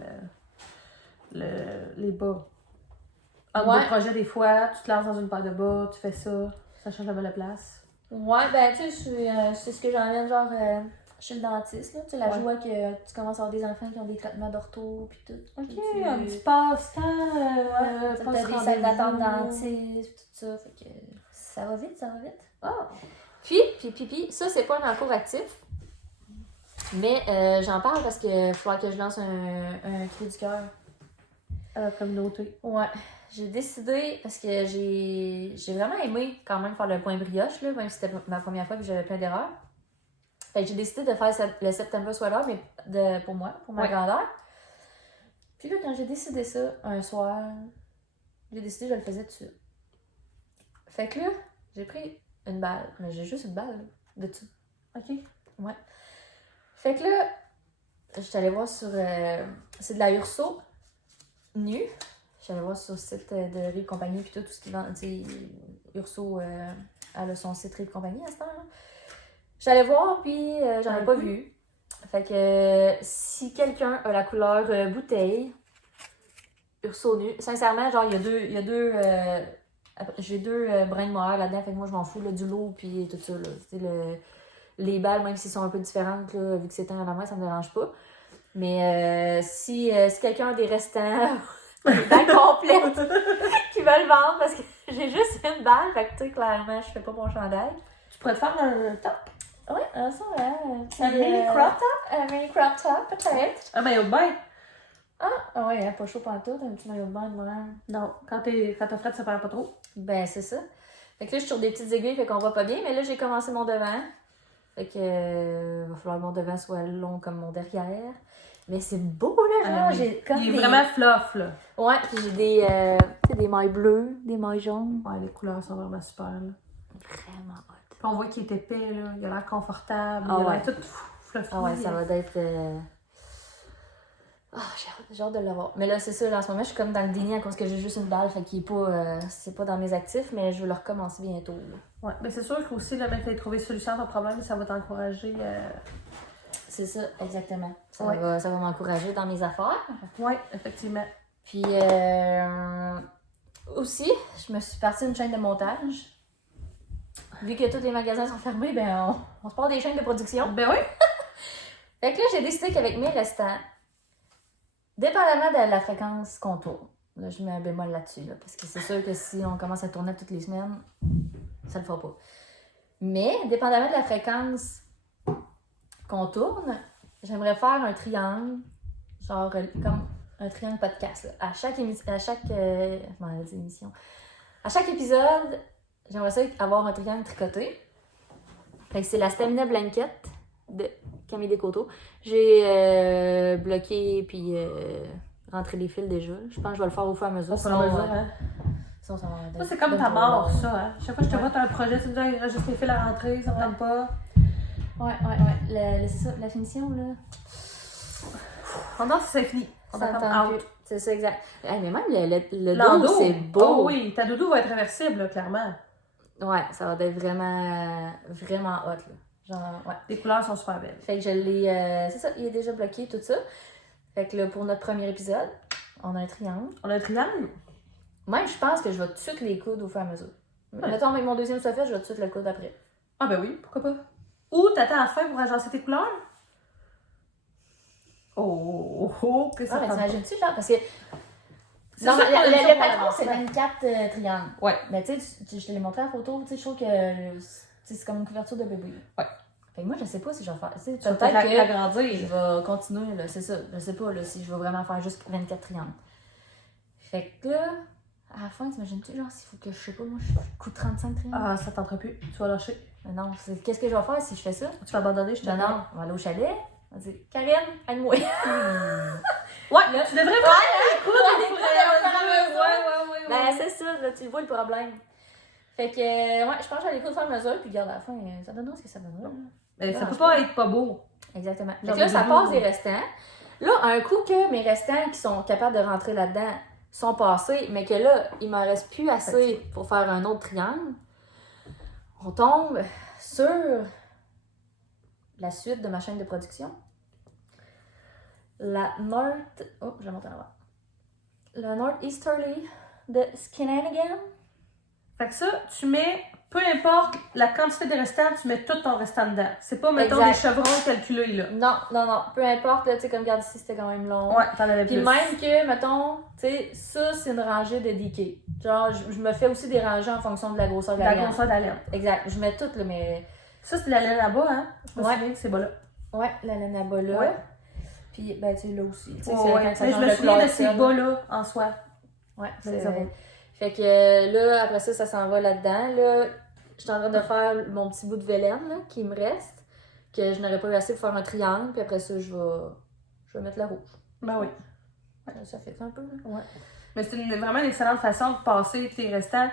les bas. Un Ouais. beau projet, des fois, tu te lances dans une paire de bas, tu fais ça, ça change la place. Ouais, ben, tu sais, c'est ce que j'emmène, genre, chez le dentiste, là. Tu sais, la Ouais. joie que tu commences à avoir des enfants qui ont des traitements d'ortho, pis tout. Ok, Puis un petit passe-temps. Ouais, t'as des post-rendez-vous. salles d'attente dentiste, tout ça. Fait que ça va vite, ça va vite. Ah, Puis, ça, c'est pas un encours actif. Mais j'en parle parce qu'il va falloir que je lance un cri du cœur. à la communauté. Ouais. J'ai décidé, parce que j'ai vraiment aimé quand même faire le point brioche, là, même si c'était ma première fois que j'avais plein d'erreurs. Fait que j'ai décidé de faire le September Sweater, mais pour moi, pour ma Ouais. grandeur. Puis là, quand j'ai décidé ça, un soir, j'ai décidé que je le faisais tout de suite. Fait que là, j'ai pris une balle. Mais j'ai juste une balle, là, de tout. Ok. Fait que là, j'étais allée voir sur... c'est de la Urso nue. J'allais voir sur le site de Rive Compagnie puis tout ce qui vend. Tu sais, Urso, elle a son site Rive Compagnie à ce temps-là. J'allais voir puis j'en ai pas vu. Fait que si quelqu'un a la couleur bouteille, Urso nu, sincèrement, genre, il y a deux j'ai deux brins de mohair là-dedans, fait que moi je m'en fous là, du lot puis tout ça. Là. Tu sais, les balles, même s'ils sont un peu différentes, là, vu que c'est un à la main, ça me dérange pas. Mais si quelqu'un a des restants, des balles complètes qui veulent vendre, parce que j'ai juste une balle, fait que tu sais, clairement, je fais pas mon chandail. Tu pourrais te faire un top? Ouais, ça, Un mini crop top? Un mini crop top, peut-être. Un maillot de bain? Ah ouais, pas chaud pantoute, un petit maillot de bain de moi. Non. Quand t'as frais, ça perd pas trop. Ben, c'est ça. Fait que là, je suis sur des petites aiguilles, fait qu'on voit pas bien, mais là, j'ai commencé mon devant. Fait que va falloir que mon devant soit long comme mon derrière. Mais c'est beau, là, genre, oui. j'ai comme Il est des... vraiment fluff, là. Ouais, puis j'ai des, tu sais, des mailles bleues, des mailles jaunes. Ouais, les couleurs sont vraiment super, là. Vraiment hot. Puis on voit qu'il est épais, là. Il a l'air confortable. Ah il a ouais. l'air tout fluffy. Ah ouais, ça va être... Ah, j'ai hâte de l'avoir. Mais là, c'est ça, là, en ce moment, je suis comme dans le déni à cause que j'ai juste une balle, fait qu'il est pas... c'est pas dans mes actifs, mais je vais le recommencer bientôt, là. Ouais, mais c'est sûr qu'aussi, le mec, t'as trouvé solution à ton problème, ça va t'encourager. C'est ça, exactement. Ça Ouais. va m'encourager dans mes affaires. Ouais, effectivement. Puis aussi, je me suis partie d'une chaîne de montage. Vu que tous les magasins sont fermés, ben on se part des chaînes de production. Ben oui. Fait que là, j'ai décidé qu'avec mes restants, dépendamment de la fréquence qu'on tourne, là, je mets un bémol là-dessus, là, parce que c'est sûr que si on commence à tourner toutes les semaines, ça le fera pas. Mais, dépendamment de la fréquence qu'on tourne, j'aimerais faire un triangle, genre comme un triangle podcast. Là. À chaque émission, à chaque épisode, j'aimerais ça avoir un triangle tricoté. Fait que c'est la Stamina Blanket de Camille Descoteaux. J'ai bloqué puis rentré les fils déjà. Je pense que je vais le faire au fur et à mesure. Ça, Ça va ça, c'est comme ta mort, ça. Hein? Chaque fois que je te vois, t'as un projet, tu me dis, il reste juste les fils à rentrer, ça me tente pas. Ouais. C'est ça, la finition, là. Pendant que c'est fini. On Ça va me comme tente out. plus. C'est ça, exact. Hey, mais même le L'endos, dos, c'est beau. Oh oui, ta doudou va être réversible, là, clairement. Ouais, ça va être vraiment, vraiment hot, là. Genre, ouais. Les couleurs sont super belles. Fait que je l'ai... c'est ça, il est déjà bloqué, tout ça. Fait que là, pour notre premier épisode, on a un triangle. On a un triangle. Même, je pense que je vais tout de suite les coudre au fur et à mesure. Ouais. Mettons, avec mon deuxième soit fait, je vais tout de suite le coudre après. Ah ben oui, pourquoi pas. Ou t'attends à la fin pour agencer tes couleurs. Que ça Ah, mais prend. t'imagines-tu, genre, parce que... C'est Non, sûr qu'on a une le chose patron, pour c'est l'avancement. 24 triangles. Ouais. Mais tu sais, je te l'ai montré en photo, tu sais, je trouve que c'est comme une couverture de bébé. Ouais. Fait que moi, je sais pas si je vais faire... Tu sais, Tu vas peut-être peut-être que l'agrandir. je vais continuer, là, c'est ça. Je sais pas, là, si je vais vraiment faire juste 24 triangles. Fait que là, à la fin, t'imagines-tu, genre, s'il faut que, je sais pas, moi, je coûte 35 triangles? Ah, ça t'entendra plus. Tu vas lâcher. Mais non, qu'est-ce que je vais faire si je fais ça? Tu vas abandonner, je te Non, dis. non, on va aller au chalet. On va dire, Karine, aide-moi. Ouais, Là, tu devrais ouais, faire écoute, ouais. Ben, c'est ça, là, tu vois le problème. Fait que, ouais, je pense que j'allais écouter faire mesure, puis regarde, à la fin, ça donnera ce que ça donnera. Mais ça Non, peut je pas être pas beau. Exactement. Fait Genre que là, des ça vidéos, passe des restants. Là, un coup que mes restants qui sont capables de rentrer là-dedans sont passés, mais que là, il m'en reste plus assez pour faire un autre triangle, on tombe sur la suite de ma chaîne de production. La North... Oh, je vais monter en bas. La Northeasterly de Skinanigan. Fait que ça, tu mets, peu importe la quantité de restants, tu mets tout ton restant dedans. C'est pas, mettons, Exact. des chevrons calculés, là. Non. Peu importe, là, tu sais, comme regarde ici, c'était quand même long. Ouais, t'en avais Puis plus. même que, mettons, tu sais, ça, c'est une rangée de DK. Genre, je me fais aussi des rangées en fonction de la grosseur de la La laine. grosseur de la laine. Exact. Je mets tout, là, mais... Ça, c'est la laine à bas, hein? Je me Ouais. souviens que c'est bas là. Ouais, la laine à bas là. Ouais. Puis, ben, tu sais, là aussi. Tu sais, Ouais, c'est ouais. quand ça Mais je change me souviens de couleur, ces ça, bas là en soi. Ouais, Mais c'est ça va. Fait que là, après ça s'en va là-dedans. Là, je suis en train de faire mon petit bout de vélène là, qui me reste, que je n'aurais pas eu assez pour faire un triangle. Puis après ça, je vais mettre le rouge. Ben oui. Ça fait un peu. Là. Ouais. Mais c'est vraiment une excellente façon de passer tes restants.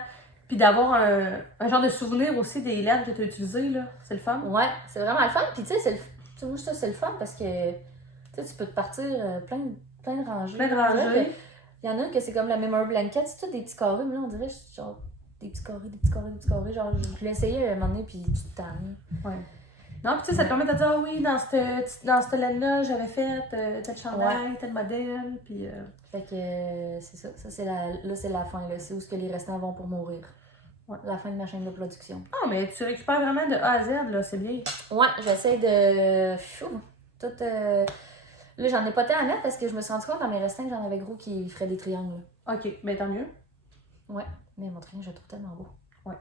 Puis d'avoir un genre de souvenir aussi des laines que tu as utilisées, là. C'est le fun. Ouais, c'est vraiment le fun. Puis tu sais, tu vois, ça, c'est le fun parce que tu peux te partir plein de rangées. Plein de On dirait rangées. que il y en a que c'est comme la memory blanket, c'est tout des petits carrés, mais là, on dirait genre des petits carrés. Genre, je l'ai essayé à un moment donné, puis tu te tannes. Ouais. Non, puis tu sais, ça te permet de dire, ah oui, dans cette laine-là, j'avais fait tel chandail, tel modèle, puis... Fait que c'est ça. Ça, c'est la fin. Là. C'est où ce que les restants vont pour mourir. Ouais, la fin de ma chaîne de production. Ah, mais tu récupères vraiment de A à Z, là, c'est bien. Ouais, j'essaie de... Tout... Là, j'en ai pas tant à mettre parce que je me suis rendu compte dans mes restants que j'en avais gros qui feraient des triangles. Là. OK, mais tant mieux. Ouais, mais mon triangle, je le trouve tellement beau. Ouais.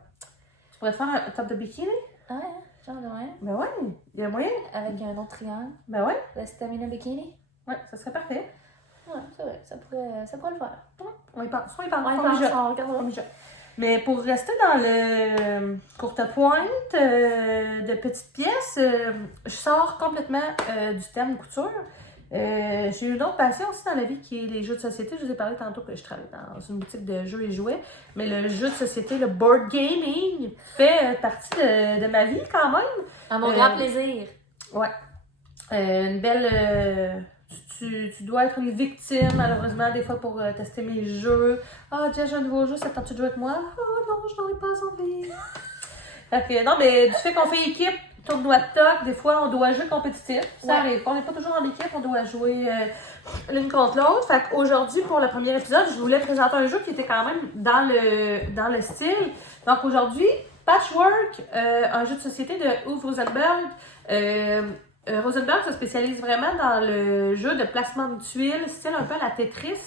Tu pourrais faire un top de bikini? Ah ouais, genre de même. Ben ouais, il y a moyen. Avec un autre triangle. Ben ouais. La stamina bikini. Ouais, ça serait parfait. Ouais, c'est vrai, ça pourrait le faire. On y pense. On regardera. Mais pour rester dans le courte pointe de petites pièces, je sors complètement du thème couture. J'ai une autre passion aussi dans la vie qui est les jeux de société. Je vous ai parlé tantôt que je travaille dans une boutique de jeux et jouets. Mais le jeu de société, le board gaming, fait partie de ma vie quand même. À mon grand plaisir. Ouais. Une belle... Tu dois être une victime, malheureusement, des fois pour tester mes jeux. Ah, Jess, j'ai un nouveau jeu, ça te tente de jouer avec moi? Oh non, je n'en ai pas envie. Fait que, non, mais du fait qu'on fait équipe, tournoi de toc, des fois, on doit jouer compétitif. Ça arrive. On n'est pas toujours en équipe, on doit jouer l'une contre l'autre. Fait qu'aujourd'hui, pour le premier épisode, je voulais présenter un jeu qui était quand même dans le style. Donc aujourd'hui, Patchwork, un jeu de société de Uwe Rosenberg. Rosenberg se spécialise vraiment dans le jeu de placement de tuiles, style un peu à la Tetris.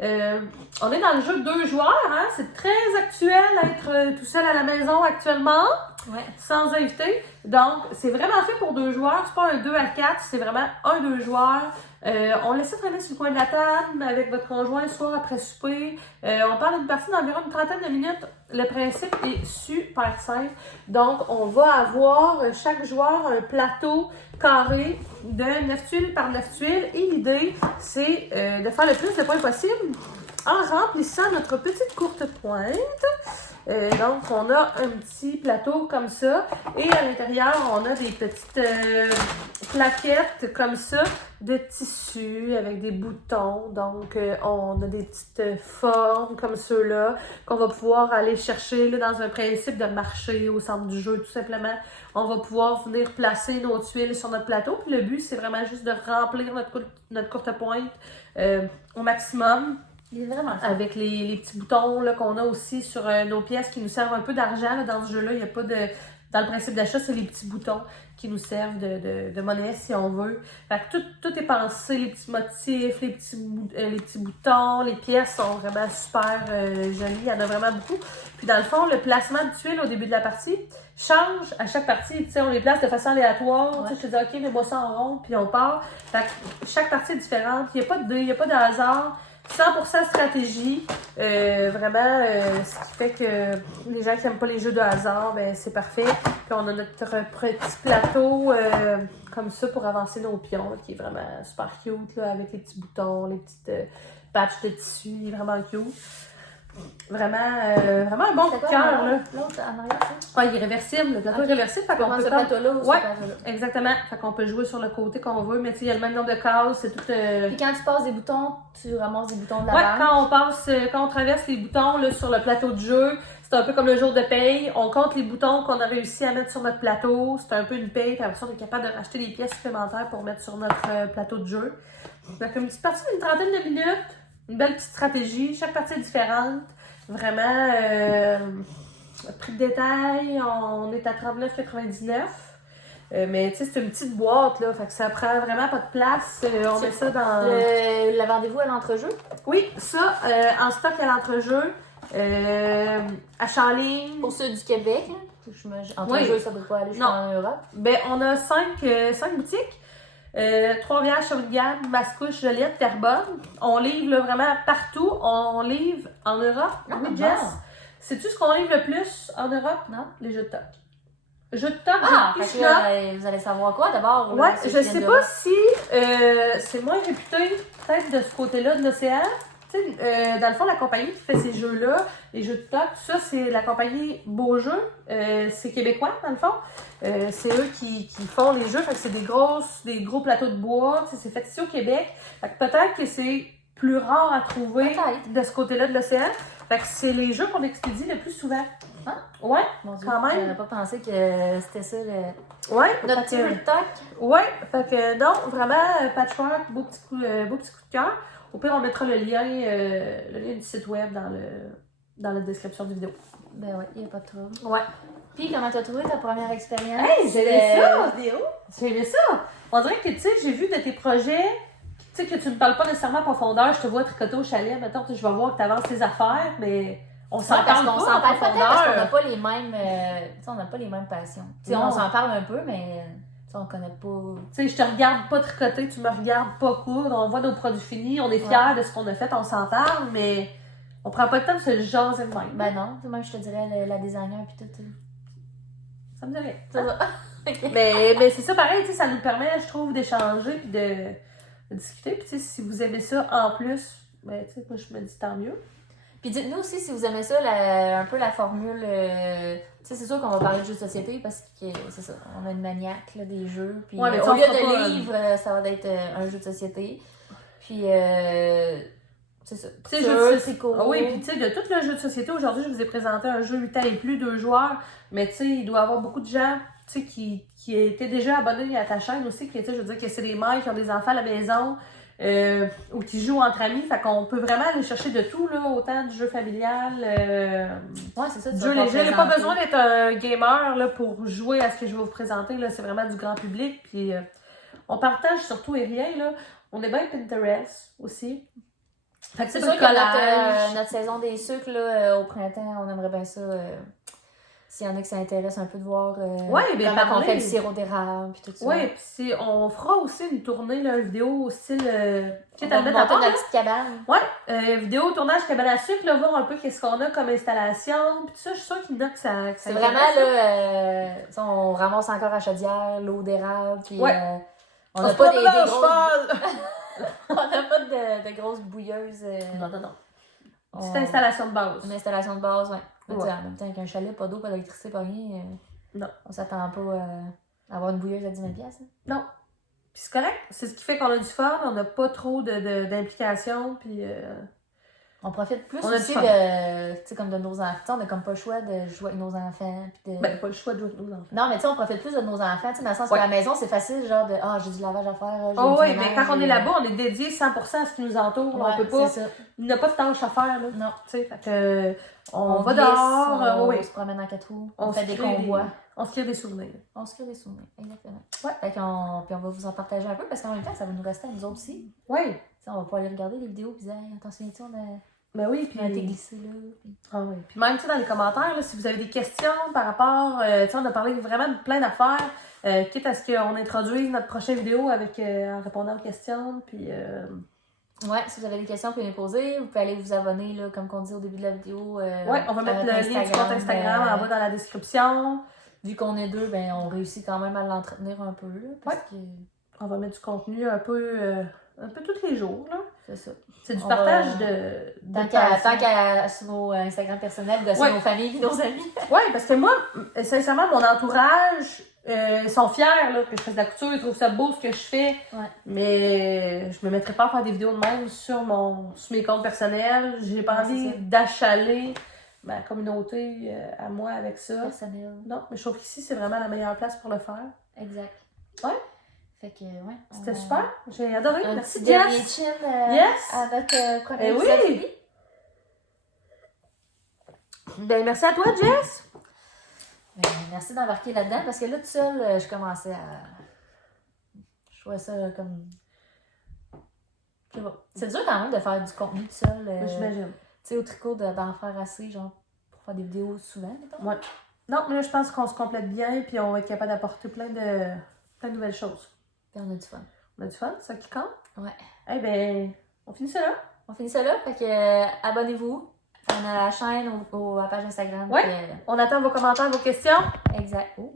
On est dans le jeu 2 joueurs, hein? C'est très actuel être tout seul à la maison actuellement, sans invité. Donc, c'est vraiment fait pour 2 joueurs, c'est pas un 2 à 4, c'est vraiment un 2 joueurs. On laisse ça traîner sur le coin de la table avec votre conjoint le soir après souper. On parle d'une partie d'environ une trentaine de minutes. Le principe est super simple. Donc, on va avoir chaque joueur un plateau carré de 9 tuiles par 9 tuiles. Et l'idée, c'est de faire le plus de points possible en remplissant notre petite courte pointe. Donc, on a un petit plateau comme ça. Et à l'intérieur, on a des petites plaquettes comme ça de tissu avec des boutons. Donc, on a des petites formes comme ceux-là qu'on va pouvoir aller chercher là, dans un principe de marché au centre du jeu, tout simplement. On va pouvoir venir placer nos tuiles sur notre plateau. Puis le but, c'est vraiment juste de remplir notre courte pointe au maximum. Il est vraiment Avec les petits boutons là, qu'on a aussi sur nos pièces qui nous servent un peu d'argent là, dans ce jeu-là. Il n'y a pas de... Dans le principe d'achat, c'est les petits boutons qui nous servent de monnaie si on veut. Fait que tout est pensé, les petits motifs, les petits boutons, les pièces sont vraiment super jolies. Il y en a vraiment beaucoup. Puis dans le fond, le placement de tuiles au début de la partie change à chaque partie. Tu sais, on les place de façon aléatoire. Tu sais, je te dis, OK, mets-moi ça en rond, puis on part. Fait que chaque partie est différente. Il n'y a pas de dés, il n'y a pas de hasard. 100% stratégie. Vraiment, ce qui fait que les gens qui n'aiment pas les jeux de hasard, ben c'est parfait. Puis on a notre petit plateau comme ça pour avancer nos pions, là, qui est vraiment super cute, là, avec les petits boutons, les petites patchs de tissu, il est vraiment cute. Vraiment un bon coup de cœur, là. L'autre en arrière, ça? Ah, il est réversible, le plateau est réversible, fait qu'on peut ce plateau-là ou ce Ouais, plateau-là? exactement. Fait qu'on peut jouer sur le côté qu'on veut, mais tu sais, il y a le même nombre de cases, c'est tout... Puis quand tu passes des boutons, tu ramasses des boutons de la Ouais, banque. quand on traverse les boutons là, sur le plateau de jeu, c'est un peu comme le jour de paye. On compte les boutons qu'on a réussi à mettre sur notre plateau. C'est un peu une paye, puis après ça, on est capable de racheter des pièces supplémentaires pour mettre sur notre plateau de jeu. Donc, une petite partie d'une trentaine de minutes, une belle petite stratégie. Chaque partie est différente. Vraiment, prix de détail, on est à 39,99. Mais tu sais, c'est une petite boîte, là, fait que ça prend vraiment pas de place. On met ça dans... La vendez-vous à l'entrejeu? Oui, ça, en stock à l'entrejeu, achat en ligne. Pour ceux du Québec, là. Entrejeu, ça ne peut pas aller jusqu'en Europe. Ben, on a 5 boutiques. Trois-Rivières, Shawinigan, Mascouche, Joliette, Terrebonne. On livre là, vraiment partout. On livre en Europe. Oui, Jess. Sais-tu ce qu'on livre le plus en Europe? Non. Les jeux de toc. Jeux de toc, fait que là, vous allez savoir quoi d'abord? Ouais, je sais pas si c'est moins réputé, peut-être de ce côté-là de l'océan. Tu sais, dans le fond, la compagnie qui fait ces jeux-là, les jeux de toc, ça, c'est la compagnie Beaujeu. C'est québécois, dans le fond. C'est eux qui font les jeux. Fait que c'est des gros plateaux de bois. Tu sais, c'est fait ici au Québec. Fait que peut-être que c'est plus rare à trouver de ce côté-là de l'océan. Fait que c'est les jeux qu'on expédie le plus souvent. Hein? Ouais, Mon Dieu, quand même. j'aurais pas pensé que c'était ça Ouais. notre petit jeu de toc. Ouais, fait que non, vraiment, Patchwork, beau petit coup de cœur. Au pire, on mettra le lien du site web dans la description du vidéo. Ben ouais, il n'y a pas de trouble. Ouais. Puis, comment t'as trouvé ta première expérience? Hey, j'ai aimé ça! Vidéo. J'ai aimé ça! On dirait que, tu sais, j'ai vu de tes projets, tu sais, que tu ne parles pas nécessairement en profondeur. Je te vois tricoter au chalet, mettons, je vais voir que tu avances tes affaires, mais on s'en parle pas en profondeur. Parce qu'on n'a pas les mêmes, on n'a pas les mêmes passions. Tu sais, on s'en parle un peu, mais on connaît pas. Tu sais, je te regarde pas tricoter, tu me regardes pas coudre, on voit nos produits finis, on est fiers de ce qu'on a fait, on s'en parle, mais on prend pas le temps de se jaser de même. Ben non, même je te dirais la designer puis tout. Ça me dirait. Ça va. Mais c'est ça pareil, tu sais, ça nous permet, je trouve, d'échanger puis de discuter. Puis tu sais, si vous aimez ça en plus, ben tu sais, moi je me dis tant mieux. Puis dites-nous aussi si vous aimez ça, un peu la formule. Tu sais, c'est sûr qu'on va parler de jeux de société parce que c'est ça, on a une maniaque là, des jeux. Puis ouais, mais au lieu de livres, ça va être un jeu de société. Puis c'est ça. C'est cool. Oui, puis tu sais, de tout le jeu de société, aujourd'hui, je vous ai présenté un jeu 8 ans et plus, 2 joueurs. Mais tu sais, il doit y avoir beaucoup de gens tu sais, qui étaient déjà abonnés à ta chaîne aussi. Qui, je veux dire que c'est des mères qui ont des enfants à la maison. Ou qui jouent entre amis, fait qu'on peut vraiment aller chercher de tout, là, autant du jeu familial, ouais, c'est ça, du jeu léger. Il n'y a pas besoin d'être un gamer là, pour jouer à ce que je vais vous présenter, là, c'est vraiment du grand public, puis on partage surtout et rien, là. On est bien Pinterest aussi. Fait que c'est sûr que notre saison des sucres, là, au printemps, on aimerait bien ça. S'il y en a qui s'intéressent un peu de voir comment on fait le sirop d'érable puis tout ça. Oui, puis on fera aussi une tournée, là, une vidéo au style... on va monter notre petite cabane. Oui, vidéo tournage cabane à sucre, là, voir un peu qu'est-ce qu'on a comme installation, puis tout ça, je suis sûre qu'il y en a que ça c'est vraiment, là, on ramasse encore à chaudière, l'eau d'érable, puis on n'a pas des grosses... on n'a pas de grosses bouilleuses. Non. C'est une installation de base. Une installation de base, oui. En même temps, avec un chalet, pas d'eau, pas d'électricité, pas rien. Non. On s'attend pas à avoir une bouilleuse à 10 000 $. Non. Puis c'est correct. C'est ce qui fait qu'on a du fun, on n'a pas trop d'implications, puis... On profite plus aussi comme de nos enfants. On n'a comme pas le choix de jouer avec nos enfants. Puis Ben, pas le choix de jouer avec nos enfants. Non, mais tu sais, on profite plus de nos enfants. Dans le sens qu'à la maison, c'est facile, genre de j'ai du lavage à faire. Oui, mais quand on est là-bas, on est dédié 100% à ce qui nous entoure. Ouais, on peut pas. Il n'y a pas de tâches à faire. Là. Non. Tu sais, fait que. On va dehors. On se promène en 4 roues. On fait des convois. On se crée des souvenirs. On se crée des souvenirs, exactement. Ouais. Fait puis on va vous en partager un peu parce qu'en même temps, ça va nous rester à nous autres aussi. Oui. T'sais, on va pas aller regarder les vidéos et dire attention, on a. Ben oui, puis. On a été glissé là. Puis... Ah oui. Puis même, tu sais, dans les commentaires, là, si vous avez des questions par rapport. Tu sais, on a parlé vraiment de plein d'affaires. Quitte à ce qu'on introduise notre prochaine vidéo avec en répondant aux questions. Puis. Ouais, si vous avez des questions, vous pouvez les poser. Vous pouvez aller vous abonner, là, comme on dit au début de la vidéo. Ouais, on va mettre le lien du compte Instagram en bas dans la description. Vu qu'on est deux, ben on réussit quand même à l'entretenir un peu, là, parce que... On va mettre du contenu un peu tous les jours, là. C'est ça. C'est du On partage va- de Tant qu'à sur nos Instagram personnels, gosser Ouais. nos familles et nos amis. Oui, parce que moi, sincèrement, mon entourage, ils sont fiers là, que je fasse de la couture, ils trouvent ça beau ce que je fais. Ouais. Mais je me mettrais pas à faire des vidéos de même sur mes comptes personnels. J'ai pas Ouais, envie c'est ça. d'achaler ma communauté à moi avec ça. Personnel. Non, mais je trouve qu'ici, c'est vraiment la meilleure place pour le faire. Exact. Ouais. Fait que, ouais. C'était super. J'ai adoré. Un Merci, petit dernier Jess. chin Yes. à notre premier Eh épisode. oui. Ben, merci à toi, Jess. Ben, merci d'embarquer là-dedans parce que là, tout seul, je commençais à. Je trouvais ça comme. Je sais pas. C'est dur quand même de faire du contenu tout seul. J'imagine. Tu sais, au tricot, d'en faire assez, genre, pour faire des vidéos souvent, mettons. Ouais. Non, mais là, je pense qu'on se complète bien puis on va être capable d'apporter plein de nouvelles choses. Puis on a du fun. On a du fun, ça qui compte? Ouais. Eh ben, on finit ça là. On finit ça là, fait que abonnez-vous à la chaîne, à la page Instagram. Ouais. puis, On attend vos commentaires, vos questions. exact. Oh,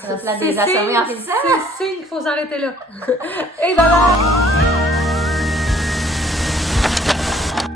ça va te la désassommée en finissant. C'est signe qu'il faut s'arrêter là. Et bye bye!